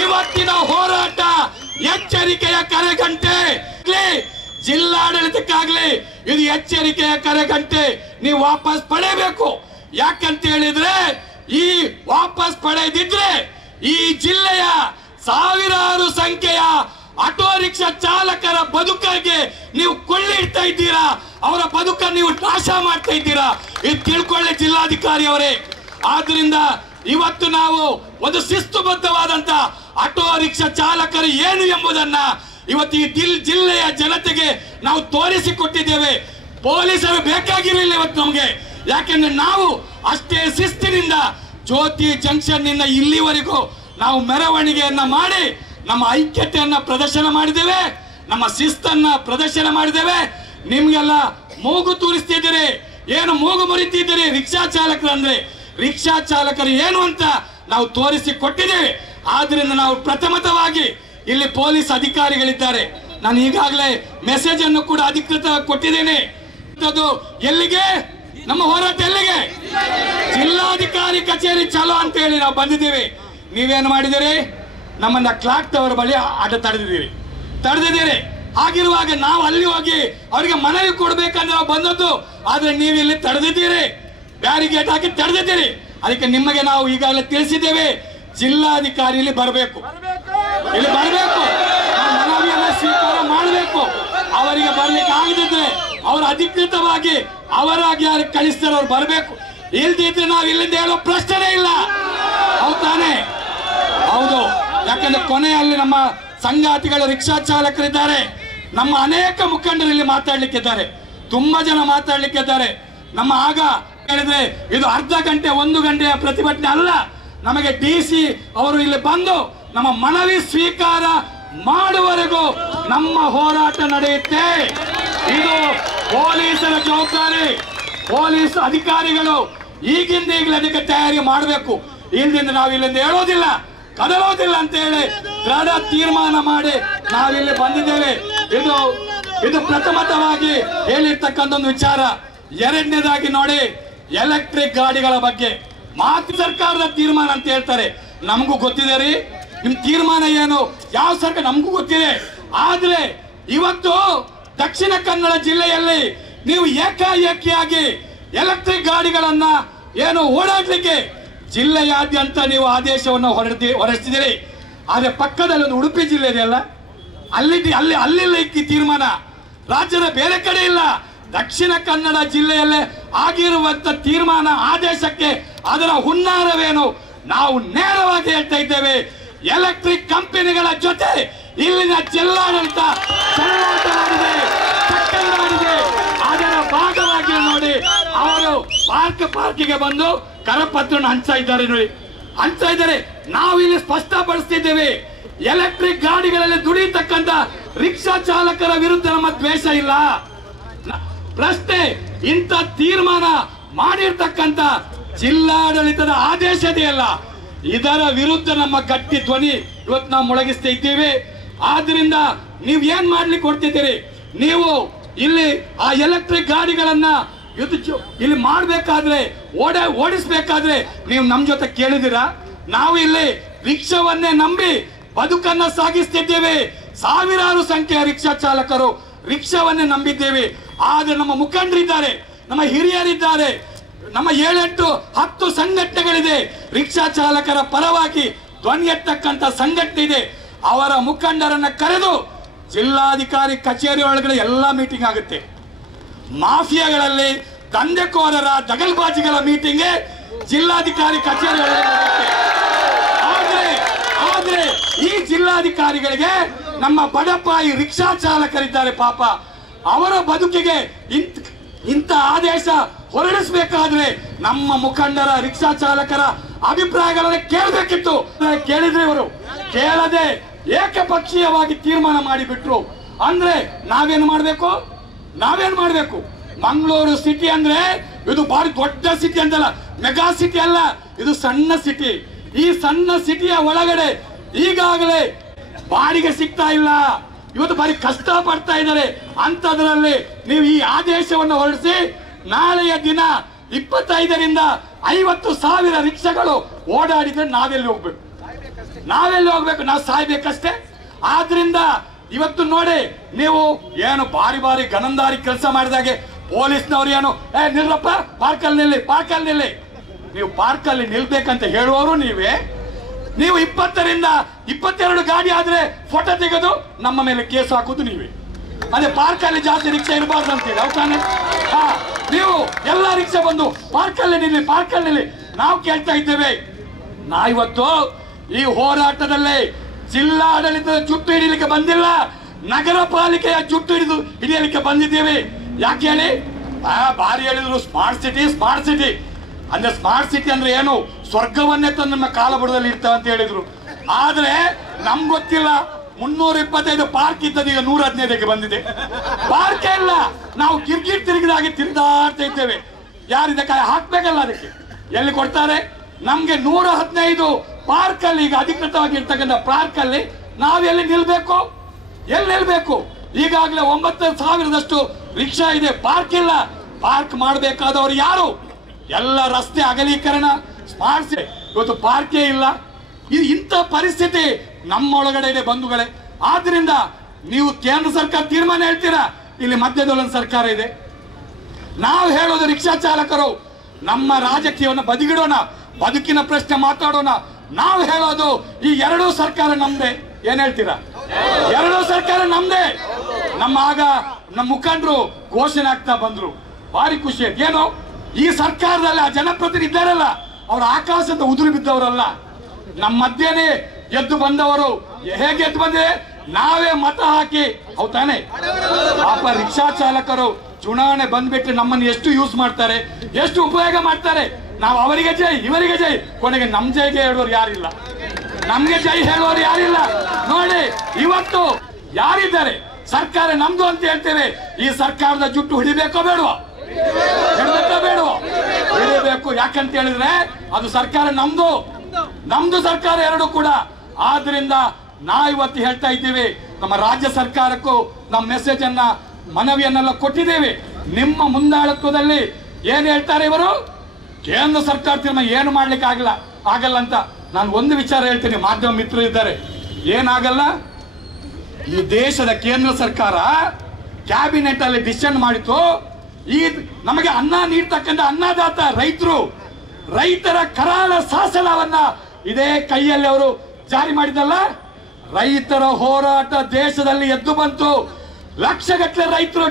ಇವತ್ತಿನ ಹೋರಾಟ ಎಚ್ಚರಿಕೆಯ ಕರೆಗಂಟೆ. ಜಿಲ್ಲಾಡಳಿತಕ್ಕಾಗ್ಲಿ ಇದು ಎಚ್ಚರಿಕೆಯ ಕರೆಗಂಟೆ. ನೀವು ವಾಪಸ್ ಪಡೆಯಬೇಕು. ಯಾಕಂತ ಹೇಳಿದ್ರೆ ಈ ವಾಪಸ್ ಪಡೆದಿದ್ರೆ ಈ ಜಿಲ್ಲೆಯ ಸಾವಿರಾರು ಸಂಖ್ಯೆಯ ಆಟೋ ರಿಕ್ಷಾ ಚಾಲಕರ ಬದುಕಿಗೆ ನೀವು ಕೊಳ್ಳಿಡ್ತಾ ಇದ್ದೀರಾ, ಅವರ ಬದುಕನ್ನು ನೀವು ನಾಶ ಮಾಡ್ತಾ ಇದ್ದೀರಾ. ಇದು ತಿಳ್ಕೊಳ್ಳಿ ಜಿಲ್ಲಾಧಿಕಾರಿ ಅವರೇ. ಆದ್ರಿಂದ ಇವತ್ತು ನಾವು ಒಂದು ಶಿಸ್ತುಬದ್ಧವಾದಂತ ಆಟೋ ರಿಕ್ಷಾ ಚಾಲಕರು ಏನು ಎಂಬುದನ್ನ ಇವತ್ತು ಈ ಜಿಲ್ಲೆಯ ಜನತೆಗೆ ನಾವು ತೋರಿಸಿಕೊಟ್ಟಿದ್ದೇವೆ. ಪೊಲೀಸರು ಬೇಕಾಗಿರಲಿಲ್ಲ ಇವತ್ತು ನಮಗೆ. ಯಾಕೆಂದ್ರೆ ನಾವು ಅಷ್ಟೇ ಶಿಸ್ತಿನಿಂದ ಜ್ಯೋತಿ ಜಂಕ್ಷನ್ ನಿಂದ ಇಲ್ಲಿವರೆಗೂ ನಾವು ಮೆರವಣಿಗೆಯನ್ನ ಮಾಡಿ ನಮ್ಮ ಐಕ್ಯತೆಯನ್ನ ಪ್ರದರ್ಶನ ಮಾಡಿದ್ದೇವೆ, ನಮ್ಮ ಶಿಸ್ತನ್ನ ಪ್ರದರ್ಶನ ಮಾಡಿದ್ದೇವೆ. ನಿಮ್ಗೆಲ್ಲ ಮೂಗು ತೂರಿಸ್ತಿದ್ದೀರಿ, ಏನು ಮೂಗು ಮುರಿತಿದ್ದೀರಿ ರಿಕ್ಷಾ ಚಾಲಕರು ಅಂದ್ರೆ. ರಿಕ್ಷಾ ಚಾಲಕರು ಏನು ಅಂತ ನಾವು ತೋರಿಸಿ ಕೊಟ್ಟಿದ್ದೇವೆ. ಆದ್ರಿಂದ ನಾವು ಪ್ರಥಮತವಾಗಿ ಇಲ್ಲಿ ಪೊಲೀಸ್ ಅಧಿಕಾರಿಗಳಿದ್ದಾರೆ, ನಾನು ಈಗಾಗಲೇ ಮೆಸೇಜ್ ಅನ್ನು ಕೂಡ ಅಧಿಕೃತ ಕೊಟ್ಟಿದ್ದೇನೆ. ಅದು ಎಲ್ಲಿಗೆ? ನಮ್ಮ ಹೋರಾಟ ಎಲ್ಲಿಗೆ? ಜಿಲ್ಲಾಧಿಕಾರಿ ಕಚೇರಿ ಚಲೋ ಅಂತ ಹೇಳಿ ನಾವು ಬಂದಿದ್ದೀವಿ. ನೀವೇನು ಮಾಡಿದಿರಿ? ನಮ್ಮನ್ನ ಕ್ಲಾಕ್ ಟವರ್ ಬಳಿ ಅಡ್ಡ ತಡೆದಿದ್ದೀರಿ. ಹಾಗಿರುವಾಗ ನಾವು ಅಲ್ಲಿ ಹೋಗಿ ಅವರಿಗೆ ಮನವಿ ಕೊಡ್ಬೇಕಂದ್ರೆ ನಾವು ಬಂದದ್ದು, ಆದ್ರೆ ನೀವು ಇಲ್ಲಿ ತಡೆದಿದ್ದೀರಿ, ಬ್ಯಾರಿಗೇಟ್ ಹಾಕಿ ತಡೆದಿದ್ದೀರಿ. ಅದಕ್ಕೆ ನಿಮಗೆ ನಾವು ಈಗಾಗಲೇ ತಿಳಿಸಿದ್ದೇವೆ, ಜಿಲ್ಲಾಧಿಕಾರಿ ಇಲ್ಲಿ ಬರಬೇಕು, ಮನವಿಯನ್ನ ಸ್ವೀಕಾರ ಮಾಡಬೇಕು. ಅವರಿಗೆ ಬರ್ಲಿಕ್ಕೆ ಆಗದಿದ್ರೆ ಅವರು ಅಧಿಕೃತವಾಗಿ ಅವರಾಗಿ ಯಾರು ಕಳಿಸ್ತಾರೆ ಅವ್ರು ಬರಬೇಕು. ಇಲ್ದಿದ್ರೆ ನಾವು ಇಲ್ಲಿಂದ ಹೇಳೋ ಪ್ರಶ್ನೆ ಇಲ್ಲ. ಹೌದು ತಾನೇ? ಹೌದು. ಯಾಕಂದ್ರೆ ಕೊನೆಯಲ್ಲಿ ನಮ್ಮ ಸಂಗಾತಿಗಳು ರಿಕ್ಷಾ ಚಾಲಕರಿದ್ದಾರೆ, ನಮ್ಮ ಅನೇಕ ಮುಖಂಡರು ಇಲ್ಲಿ ಮಾತಾಡ್ಲಿಕ್ಕಿದ್ದಾರೆ, ತುಂಬಾ ಜನ ಮಾತಾಡ್ಲಿಕ್ಕಿದ್ದಾರೆ. ನಮ್ಮ ಆಗ ಹೇಳಿದ್ರೆ ಇದು ಅರ್ಧ ಗಂಟೆ 1 ಗಂಟೆಯ ಪ್ರತಿಭಟನೆ ಅಲ್ಲ. ನಮಗೆ DC ಅವರು ಇಲ್ಲಿ ಬಂದು ನಮ್ಮ ಮನವಿ ಸ್ವೀಕಾರ ಮಾಡುವವರೆಗೂ ನಮ್ಮ ಹೋರಾಟ ನಡೆಯುತ್ತೆ. ಇದು ಪೊಲೀಸರ ಜವಾಬ್ದಾರಿ. ಪೊಲೀಸ್ ಅಧಿಕಾರಿಗಳು ಈಗಲೇ ಅದಕ್ಕೆ ತಯಾರಿ ಮಾಡಬೇಕು. ಇಲ್ಲಿಂದ ನಾವು ಇಲ್ಲಿಂದ ಹೇಳೋದಿಲ್ಲ, ಕದಲೋದಿಲ್ಲ ಅಂತ ಹೇಳಿ ದೃಢ ತೀರ್ಮಾನ ಮಾಡಿ ನಾವಿಲ್ಲಿ ಬಂದಿದ್ದೇವೆ. ಇದು ಪ್ರಥಮತವಾಗಿ ಹೇಳಿರ್ತಕ್ಕಂಥ ಒಂದು ವಿಚಾರ. ಎರಡನೇದಾಗಿ ನೋಡಿ, ಎಲೆಕ್ಟ್ರಿಕ್ ಗಾಡಿಗಳ ಬಗ್ಗೆ ಮಾತ್ರ ಸರ್ಕಾರದ ತೀರ್ಮಾನ ಅಂತ ಹೇಳ್ತಾರೆ. ನಮಗೂ ಗೊತ್ತಿದೆ ರೀ ನಿಮ್ ತೀರ್ಮಾನ ಏನು, ಯಾವ ಸರ್ಕಾರ ನಮಗೂ ಗೊತ್ತಿದೆ. ಆದ್ರೆ ಇವತ್ತು ದಕ್ಷಿಣ ಕನ್ನಡ ಜಿಲ್ಲೆಯಲ್ಲಿ ನೀವು ಏಕಾಏಕಿಯಾಗಿ ಎಲೆಕ್ಟ್ರಿಕ್ ಗಾಡಿಗಳನ್ನ ಏನು ಓಡಾಡ್ಲಿಕ್ಕೆ ಜಿಲ್ಲೆಯಾದ್ಯಂತ ನೀವು ಆದೇಶವನ್ನು ಹೊರಡಿಸಿದಿರಿ. ಆದ್ರೆ ಪಕ್ಕದಲ್ಲಿ ಒಂದು ಉಡುಪಿ ಜಿಲ್ಲೆ ಇದೆಯಲ್ಲ, ಅಲ್ಲಿಲ್ಲ ಈ ತೀರ್ಮಾನ. ರಾಜ್ಯದ ಬೇರೆ ಕಡೆ ಇಲ್ಲ, ದಕ್ಷಿಣ ಕನ್ನಡ ಜಿಲ್ಲೆಯಲ್ಲೇ ಆಗಿರುವಂತ ತೀರ್ಮಾನ ಆದೇಶಕ್ಕೆ ಅದರ ಹುನ್ನಾರವೇನು? ನಾವು ನೇರವಾಗಿ ಹೇಳ್ತಾ ಇದ್ದೇವೆ, ಎಲೆಕ್ಟ್ರಿಕ್ ಕಂಪನಿಗಳ ಜೊತೆ ಇಲ್ಲಿನ ಜಿಲ್ಲಾಡಳಿತ ಚಲ್ಲಾಟ ಮಾಡಿದೆ. ಅದರ ಭಾಗವಾಗಿ ನೋಡಿ ಅವರು ಪಾರ್ಕಿಗೆ ಬಂದು ಕರಪತ್ರವನ್ನು ಹಂಚ್ತಾ ಇದ್ದಾರೆ. ನಾವು ಇಲ್ಲಿ ಸ್ಪಷ್ಟಪಡಿಸ್ತಿದ್ದೇವೆ, ಎಲೆಕ್ಟ್ರಿಕ್ ಗಾಡಿಗಳಲ್ಲಿ ದುಡಿಯತಕ್ಕಂತ ರಿಕ್ಷಾ ಚಾಲಕರ ವಿರುದ್ಧ ನಮ್ಮ ದ್ವೇಷ ಇಲ್ಲ. ಪ್ರಶ್ನೆ, ಇಂಥ ತೀರ್ಮಾನ ಮಾಡಿರ್ತಕ್ಕಂಥ ಜಿಲ್ಲಾಡಳಿತದ ಆದೇಶ ಇದೆಯಲ್ಲ, ಇದರ ವಿರುದ್ಧ ನಮ್ಮ ಗಟ್ಟಿ ಧ್ವನಿ ಇವತ್ತು ನಾವು ಮೊಳಗಿಸ್ತಾ ಇದ್ದೇವೆ. ಆದ್ರಿಂದ ನೀವು ಏನ್ ಮಾಡ್ಲಿಕ್ಕೆ ಹೊರಟಿದ್ದೀರಿ? ನೀವು ಇಲ್ಲಿ ಆ ಎಲೆಕ್ಟ್ರಿಕ್ ಗಾಡಿಗಳನ್ನ ಇಲ್ಲಿ ಮಾಡ್ಬೇಕಾದ್ರೆ ಓಡಿಸ್ಬೇಕಾದ್ರೆ ನೀವು ನಮ್ ಜೊತೆ ಕೇಳಿದಿರಾ? ನಾವು ಇಲ್ಲಿ ರಿಕ್ಷಾವನ್ನೇ ನಂಬಿ ಬದುಕನ್ನ ಸಾಗಿಸ್ತಿದ್ದೇವೆ. ಸಾವಿರಾರು ಸಂಖ್ಯೆಯ ರಿಕ್ಷಾ ಚಾಲಕರು ರಿಕ್ಷಾವನ್ನೇ ನಂಬಿದ್ದೇವೆ. ಆದ್ರೆ ನಮ್ಮ ಮುಖಂಡರಿದ್ದಾರೆ, ನಮ್ಮ ಹಿರಿಯರಿದ್ದಾರೆ, ನಮ್ಮ 7-10 ಸಂಘಟನೆಗಳಿದೆ, ರಿಕ್ಷಾ ಚಾಲಕರ ಪರವಾಗಿ ಧ್ವನಿ ಎತ್ತಕ್ಕಂತ ಸಂಘಟನೆ ಇದೆ. ಅವರ ಮುಖಂಡರನ್ನ ಕರೆದು ಜಿಲ್ಲಾಧಿಕಾರಿ ಕಚೇರಿ ಒಳಗಡೆ ಎಲ್ಲಾ ಮೀಟಿಂಗ್ ಆಗುತ್ತೆ. ಮಾಫಿಯಾಗಳಲ್ಲಿ ದಂಧೆಕೋರರ ದಗಲ್ಬಾಜಿಗಳ ಮೀಟಿಂಗ್ ಜಿಲ್ಲಾಧಿಕಾರಿ ಕಚೇರಿ ಒಳಗಡೆ ಆದ್ರೆ ಈ ಜಿಲ್ಲಾಧಿಕಾರಿಗಳಿಗೆ ನಮ್ಮ ಬಡಪಾಯಿ ರಿಕ್ಷಾ ಚಾಲಕರಿದ್ದಾರೆ, ಪಾಪ ಅವರ ಬದುಕಿಗೆ ಇಂಥ ಆದೇಶ ಹೊರಡಿಸಬೇಕಾದ್ರೆ ನಮ್ಮ ಮುಖಂಡರ ರಿಕ್ಷಾ ಚಾಲಕರ ಅಭಿಪ್ರಾಯಗಳನ್ನು ಕೇಳಬೇಕಿತ್ತು. ಕೇಳಿದ್ರೆ ಇವರು ಕೇಳದೆ ಏಕಪಕ್ಷೀಯವಾಗಿ ತೀರ್ಮಾನ ಮಾಡಿಬಿಟ್ರು. ಅಂದ್ರೆ ನಾವೇನ್ ಮಾಡ್ಬೇಕು? ಮಂಗಳೂರು ಸಿಟಿ ಅಂದ್ರೆ ಇದು ಬಾರಿ ದೊಡ್ಡ ಸಿಟಿ ಅಂತಲ್ಲ, ಮೆಗಾ ಸಿಟಿ ಅಲ್ಲ, ಇದು ಸಣ್ಣ ಸಿಟಿ. ಈ ಸಣ್ಣ ಸಿಟಿಯ ಒಳಗಡೆ ಈಗಾಗಲೇ ಬಾಡಿಗೆ ಸಿಗ್ತಾ ಇಲ್ಲ, ಇವತ್ತು ಬಾರಿ ಕಷ್ಟ ಪಡ್ತಾ ಇದ್ದಾರೆ. ಅಂತದ್ರಲ್ಲಿ ನೀವು ಈ ಆದೇಶವನ್ನು ಹೊರಡಿಸಿ ನಾಳೆಯ ದಿನ 25ರಿಂದ 50,000 ರಿಕ್ಷಾಗಳು ಓಡಾಡಿದ್ರೆ ನಾವೆಲ್ಲಿ ಹೋಗ್ಬೇಕು? ನಾವು ಸಾಯ್ಬೇಕಷ್ಟೇ. ಆದ್ರಿಂದ ಇವತ್ತು ನೋಡಿ, ನೀವು ಏನು ಬಾರಿ ಗನಂದಾರಿ ಕೆಲಸ ಮಾಡಿದಾಗೆ ಪೊಲೀಸ್ನವ್ರು ಏನು ನಿಲ್ಲಪ್ಪ ಪಾರ್ಕಲ್ಲಿ ನಿಲ್ಲಿ, ನೀವು ಪಾರ್ಕಲ್ಲಿ ನಿಲ್ಬೇಕಂತ ಹೇಳುವವರು ನೀವೇ. ನೀವು 20ರಿಂದ 22 ಗಾಡಿ ಆದ್ರೆ ಫೋಟೋ ತೆಗೆದು ನಮ್ಮ ಮೇಲೆ ಕೇಸ್ ಹಾಕುದು ನೀವೇ. ಅದೇ ಪಾರ್ಕಲ್ಲಿ ಜಾಸ್ತಿ ರಿಕ್ಷಾ ಇರಬಾರ್ದು ಅಂತೀರಿ, ಹೌದಾನೆ? ನೀವು ಎಲ್ಲ ರಿಕ್ಷಾ ಬಂದು ಪಾರ್ಕಲ್ಲಿ ನಿಲ್ಲಿ. ನಾವು ಕೇಳ್ತಾ ಇದ್ದೇವೆ, ನಾವಿವತ್ತು ಈ ಹೋರಾಟದಲ್ಲಿ ಜಿಲ್ಲಾ ಆಡಳಿತದ ಜುಟ್ಟು ಹಿಡಿಯಲಿಕ್ಕೆ ಬಂದಿಲ್ಲ, ನಗರ ಪಾಲಿಕೆಯ ಜುಟ್ಟು ಹಿಡಿಯಲಿಕ್ಕೆ ಬಂದಿದ್ದೇವೆ. ಯಾಕೆ ಹೇಳಿ? ಬಾರಿ ಹೇಳಿದ್ರು ಸ್ಮಾರ್ಟ್ ಸಿಟಿ ಅಂದ್ರೆ ಸ್ಮಾರ್ಟ್ ಸಿಟಿ ಅಂದ್ರೆ ಏನು, ಸ್ವರ್ಗವನ್ನೇ ತಂದು ನಮ್ಮ ಕಾಲಬುಡದಲ್ಲಿ ಇರ್ತಾವ ಅಂತ ಹೇಳಿದ್ರು. ಆದ್ರೆ ನಮ್ಗೆ ಗೊತ್ತಿಲ್ಲ, 325 ಪಾರ್ಕ್ ಇದ್ದದ್ದು ಈಗ 115ಕ್ಕೆ ಬಂದಿದೆ. ಪಾರ್ಕೇ ಇಲ್ಲ, ನಾವು ತಿರುಗಿದಾಗೆ ತಿರುಗಾಡ್ತಾ ಇದ್ದೇವೆ. ಯಾರಿದ ಹಾಕ್ಬೇಕಲ್ಲ, ಅದಕ್ಕೆ ಎಲ್ಲಿ ಕೊಡ್ತಾರೆ? ನಮ್ಗೆ 115 ಪಾರ್ಕ್ ಅಲ್ಲಿ ಈಗ ಅಧಿಕೃತವಾಗಿ ಇರ್ತಕ್ಕಂಥ ಪಾರ್ಕ್ ಅಲ್ಲಿ ನಾವೆಲ್ಲಿ ನಿಲ್ಬೇಕು? ಈಗಾಗಲೇ 9,000ದಷ್ಟು ರಿಕ್ಷಾ ಇದೆ, ಪಾರ್ಕ್ ಇಲ್ಲ. ಪಾರ್ಕ್ ಮಾಡಬೇಕಾದವರು ಯಾರು? ಎಲ್ಲ ರಸ್ತೆ ಅಗಲೀಕರಣ, ಸ್ಮಾರ್ಟ್ ಸಿಟಿ, ಇವತ್ತು ಪಾರ್ಕೇ ಇಲ್ಲ. ಇಂಥ ಪರಿಸ್ಥಿತಿ ನಮ್ಮೊಳಗಡೆ ಇದೆ ಬಂಧುಗಳೇ. ಆದ್ರಿಂದ ನೀವು ಕೇಂದ್ರ ಸರ್ಕಾರ ತೀರ್ಮಾನ ಹೇಳ್ತೀರಾ, ಇಲ್ಲಿ ಮಧ್ಯದೊಳಗೆ ಸರ್ಕಾರ ಇದೆ. ನಾವು ಹೇಳೋದು ರಿಕ್ಷಾ ಚಾಲಕರು ನಮ್ಮ ರಾಜಕೀಯವನ್ನು ಬದಿಗಿಡೋಣ, ಬದುಕಿನ ಪ್ರಶ್ನೆ ಮಾತಾಡೋಣ. ನಾವು ಹೇಳೋದು ಈ ಎರಡೂ ಸರ್ಕಾರ ನಮ್ದೇ. ಏನ್ ಹೇಳ್ತೀರಾ? ಎರಡೂ ಸರ್ಕಾರ ನಮ್ದೇ. ನಮ್ಮ ಮುಖಂಡರು ಘೋಷಣೆ ಆಗ್ತಾ ಬಂದ್ರು, ಭಾರಿ ಖುಷಿ ಆಯ್ತು. ಏನು ಈ ಸರ್ಕಾರದಲ್ಲಿ ಆ ಜನಪ್ರತಿನಿಧಿ ಇದ್ದಾರಲ್ಲ, ಅವ್ರ ಆಕಾಶದ ಉದುರು ಬಿದ್ದವರಲ್ಲ, ನಮ್ಮ ಮಧ್ಯೆನೇ ಎದ್ದು ಬಂದವರು. ಹೇಗೆ ಎದ್ದು ಬಂದ್ರೆ ನಾವೇ ಮತ ಹಾಕಿ, ಹೌದಾನೆ? ಪಾಪ ರಿಕ್ಷಾ ಚಾಲಕರು ಚುನಾವಣೆ ಬಂದ್ಬಿಟ್ಟು ನಮ್ಮನ್ನು ಎಷ್ಟು ಯೂಸ್ ಮಾಡ್ತಾರೆ, ಎಷ್ಟು ಉಪಯೋಗ ಮಾಡ್ತಾರೆ. ನಾವು ಅವರಿಗೆ ಜೈ ಇವರಿಗೆ ಜೈ, ಕೊನೆಗೆ ನಮ್ ಜೈಗೆ ಹೇಳೋರು ಯಾರಿಲ್ಲ, ನಮ್ಗೆ ಜೈ ಹೇಳೋರು ಯಾರಿಲ್ಲ. ನೋಡಿ ಇವತ್ತು ಯಾರಿದ್ದಾರೆ? ಸರ್ಕಾರ ನಮ್ದು ಅಂತ ಹೇಳ್ತೇವೆ. ಈ ಸರ್ಕಾರದ ಜುಟ್ಟು ಹಿಡಿಬೇಕೋ ಬೇಡವಾ? ಹಿಡಿಬೇಕು. ಯಾಕಂತ ಹೇಳಿದ್ರೆ ಅದು ಸರ್ಕಾರ ನಮ್ದು ಸರ್ಕಾರ ಎರಡು ಕೂಡ. ಆದ್ರಿಂದ ಇವತ್ತು ಹೇಳ್ತಾ ಇದ್ದೇವೆ, ನಮ್ಮ ರಾಜ್ಯ ಸರ್ಕಾರಕ್ಕೂ ನಮ್ಮ ಮೆಸೇಜ್ ಅನ್ನ ಮನವಿಯನ್ನೆಲ್ಲ ಕೊಟ್ಟಿದ್ದೇವೆ. ನಿಮ್ಮ ಮುಂದಾಳತ್ವದಲ್ಲಿ ಏನ್ ಹೇಳ್ತಾರೆ ಇವರು? ಕೇಂದ್ರ ಸರ್ಕಾರ ತೀರ್ಮಾನ ಏನು ಮಾಡ್ಲಿಕ್ಕೆ ಆಗಲ್ಲ ಅಂತ. ನಾನು ಒಂದು ವಿಚಾರ ಹೇಳ್ತೀನಿ, ಮಾಧ್ಯಮ ಮಿತ್ರರು ಇದ್ದಾರೆ, ಏನಾಗಲ್ಲ. ಈ ದೇಶದ ಕೇಂದ್ರ ಸರ್ಕಾರ ಕ್ಯಾಬಿನೆಟ್ ಅಲ್ಲಿ ಡಿಸಿಷನ್ ಮಾಡಿತು, ಈ ನಮಗೆ ಅನ್ನ ನೀಡ್ತಕ್ಕಂಥ ಅನ್ನದಾತ ರೈತರ ಕರಾಳ ಶಾಸನವನ್ನ ಇದೇ ಕೈಯಲ್ಲಿ ಅವರು ಜಾರಿ ಮಾಡಿದಲ್ಲ. ರೈತರ ಹೋರಾಟ ದೇಶದಲ್ಲಿ ಎದ್ದು ಬಂತು. ಲಕ್ಷಗಟ್ಟಲೆ ರೈತರು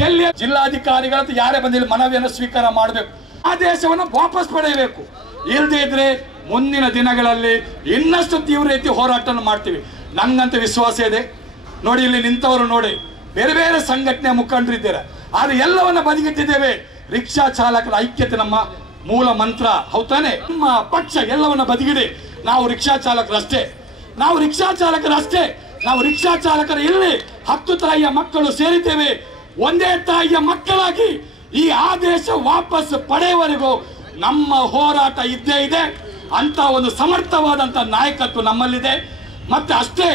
ಡೆಲ್ಲಿ ಜಿಲ್ಲಾಧಿಕಾರಿಗಳ ಯಾರೇ ಬಂದಿಲ್ಲ ಮನವಿಯನ್ನು ಸ್ವೀಕಾರ ಮಾಡಬೇಕು, ಆದೇಶವನ್ನು ವಾಪಸ್ ಪಡೆಯಬೇಕು. ಇಲ್ಲದೇ ಇದ್ರೆ ಮುಂದಿನ ದಿನಗಳಲ್ಲಿ ಇನ್ನಷ್ಟು ತೀವ್ರ ರೀತಿ ಹೋರಾಟ ಮಾಡ್ತೀವಿ. ನಂಗಂತ ವಿಶ್ವಾಸ ಇದೆ. ನೋಡಿ, ಇಲ್ಲಿ ನಿಂತವರು ನೋಡಿ, ಬೇರೆ ಬೇರೆ ಸಂಘಟನೆ ಮುಖಂಡರಿದ್ದಾರೆ, ಆದ್ರೆ ಎಲ್ಲವನ್ನ ಬದಿಗಿಟ್ಟಿದ್ದೇವೆ. ರಿಕ್ಷಾ ಚಾಲಕರ ಐಕ್ಯತೆ ನಮ್ಮ ಮೂಲ ಮಂತ್ರ, ಹೌದಾನೆ? ನಮ್ಮ ಪಕ್ಷ ಎಲ್ಲವನ್ನ ಬದಿಗಿಡಿ. ನಾವು ರಿಕ್ಷಾ ಚಾಲಕರಷ್ಟೇ. ನಾವು ರಿಕ್ಷಾ ಚಾಲಕರು ಇಲ್ಲಿ 10 ತಾಯಿಯ ಮಕ್ಕಳು ಸೇರಿದ್ದೇವೆ. ಒಂದೇ ತಾಯಿಯ ಮಕ್ಕಳಾಗಿ ಈ ಆದೇಶ ವಾಪಸ್ ಪಡೆಯುವವರೆಗೂ ನಮ್ಮ ಹೋರಾಟ ಇದ್ದೇ ಇದೆ. ಅಂತ ಒಂದು ಸಮರ್ಥವಾದಂತ ನಾಯಕತ್ವ ನಮ್ಮಲ್ಲಿದೆ. ಮತ್ತೆ ಅಷ್ಟೇ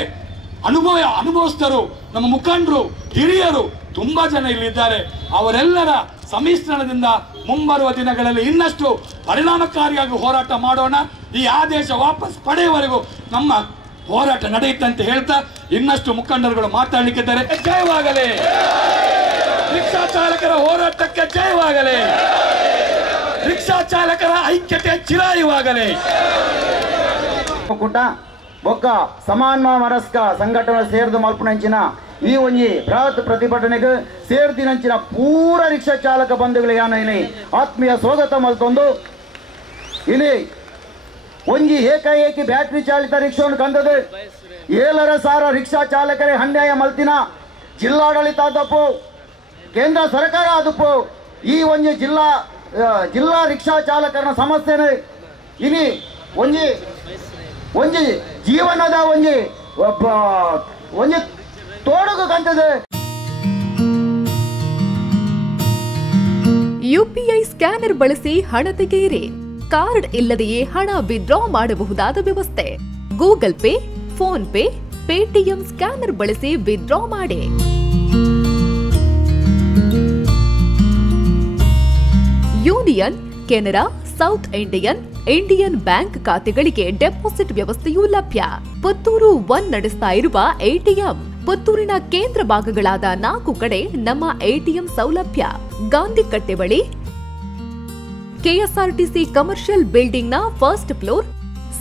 ಅನುಭವಿಸಿದರು ನಮ್ಮ ಮುಖಂಡರು, ಹಿರಿಯರು ತುಂಬಾ ಜನ ಇಲ್ಲಿದ್ದಾರೆ. ಅವರೆಲ್ಲರ ಸಮ್ಮಿಶ್ರಣದಿಂದ ಮುಂಬರುವ ದಿನಗಳಲ್ಲಿ ಇನ್ನಷ್ಟು ಪರಿಣಾಮಕಾರಿಯಾಗಿ ಹೋರಾಟ ಮಾಡೋಣ. ಈ ಆದೇಶ ವಾಪಸ್ ಪಡೆಯುವವರೆಗೂ ನಮ್ಮ ಹೋರಾಟ ನಡೆಯುತ್ತೆ ಅಂತ ಹೇಳ್ತಾ ಇನ್ನಷ್ಟು ಮುಖಂಡರುಗಳು ಮಾತಾಡಲಿಕ್ಕಿದ್ದಾರೆ. ಜಯವಾಗಲಿ ರಿಕ್ಷಾ ಚಾಲಕರ ಹೋರಾಟಕ್ಕೆ, ಜಯವಾಗಲಿ ರಿಕ್ಷಾ ಚಾಲಕರ ಐಕ್ಯತೆ ಚಿರಾಯುವಾಗಲಿ. ಬೊಕ್ಕ ಸಮಾನ ಮನಸ್ಕ ಸಂಘಟನೆ ಸೇರಿದ ಮಲ್ಪನಂಚಿನ ಈ ಒಂಜಿ ಬೃಹತ್ ಪ್ರತಿಭಟನೆಗೆ ಸೇರ್ದಿನಂಚಿನ ಪೂರ ರಿಕ್ಷಾ ಚಾಲಕ ಬಂಧುಗಳಿಗೆ ಇಲ್ಲಿ ಆತ್ಮೀಯ ಸ್ವಾಗತ ಮಲ್ತೊಂದು ಇಲ್ಲಿ ಒಂಜಿ ಏಕಾಏಕಿ ಬ್ಯಾಟ್ರಿ ಚಾಲಿತ ರಿಕ್ಷಾವನ್ನು ಕಂದದು 7,000 ರಿಕ್ಷಾ ಚಾಲಕರೇ ಅನ್ಯಾಯ ಮಲ್ತಿನ ಜಿಲ್ಲಾಡಳಿತ ತಪ್ಪು ಕೇಂದ್ರ ಸರ್ಕಾರ ಅದು ಈ ಒಂಜಿ ಜಿಲ್ಲಾ ರಿಕ್ಷಾ ಚಾಲಕರ ಸಮಸ್ಯೆನೆ ಇಲ್ಲಿ ಒಂಜಿ ಜೀವನದ ಒಂಜಿ ತೋಡುಗು ಕಂತದೆ. ಯುಪಿಐ ಸ್ಕ್ಯಾನರ್ ಬಳಸಿ ಹಣ ತೆಗೆಯಿರಿ. ಕಾರ್ಡ್ ಇಲ್ಲದೆಯೇ ಹಣ ವಿಡ್ರಾ ಮಾಡಬಹುದಾದ ವ್ಯವಸ್ಥೆ. Google pay, phone pay, Paytm scanner ಬಳಸಿ ವಿಡ್ರಾ ಮಾಡಿ. Union, Canara, south Indian bank ಖಾತೆಗಳಿಗೆ ಡೆಪಾಸಿಟ್ ವ್ಯವಸ್ಥೆಯೂ ಲಭ್ಯ. ಪುತ್ತೂರು 1 ನಡೆಸ್ತಾ ಇರುವ ಎಟಿಎಂ. ಪುತ್ತೂರಿನ ಕೇಂದ್ರ ಭಾಗಗಳಾದ 4 ಕಡೆ ನಮ್ಮ ಎಟಿಎಂ ಸೌಲಭ್ಯ. ಗಾಂಧಿ ಕಟ್ಟೆ ಬಳಿ, ಕೆಎಸ್ಆರ್ಟಿಸಿ ಕಮರ್ಷಿಯಲ್ ಬಿಲ್ಡಿಂಗ್ನ ಫಸ್ಟ್ ಫ್ಲೋರ್,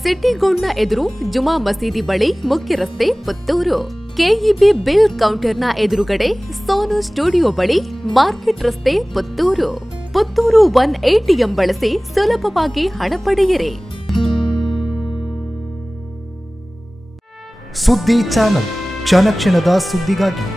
ಸಿಟಿ ಗೋಲ್ಡ್ನ ಎದುರು, ಜುಮಾ ಮಸೀದಿ ಬಳಿ, ಮುಖ್ಯ ರಸ್ತೆ, ಪುತ್ತೂರು. ಕೆಇಬಿ ಬಿಲ್ ಕೌಂಟರ್ನ ಎದುರುಗಡೆ, ಸೋನು ಸ್ಟುಡಿಯೋ ಬಳಿ, ಮಾರ್ಕೆಟ್ ರಸ್ತೆ, ಪುತ್ತೂರು. ಪುತ್ತೂರು 1 ಎಟಿಎಂ ಬಳಸಿ ಸುಲಭವಾಗಿ ಹಣ ಪಡೆಯಿರಿ. ಸುದ್ದಿ ಚಾನಲ್, ಕ್ಷಣ ಕ್ಷಣದ ಸುದ್ದಿಗಾಗಿ.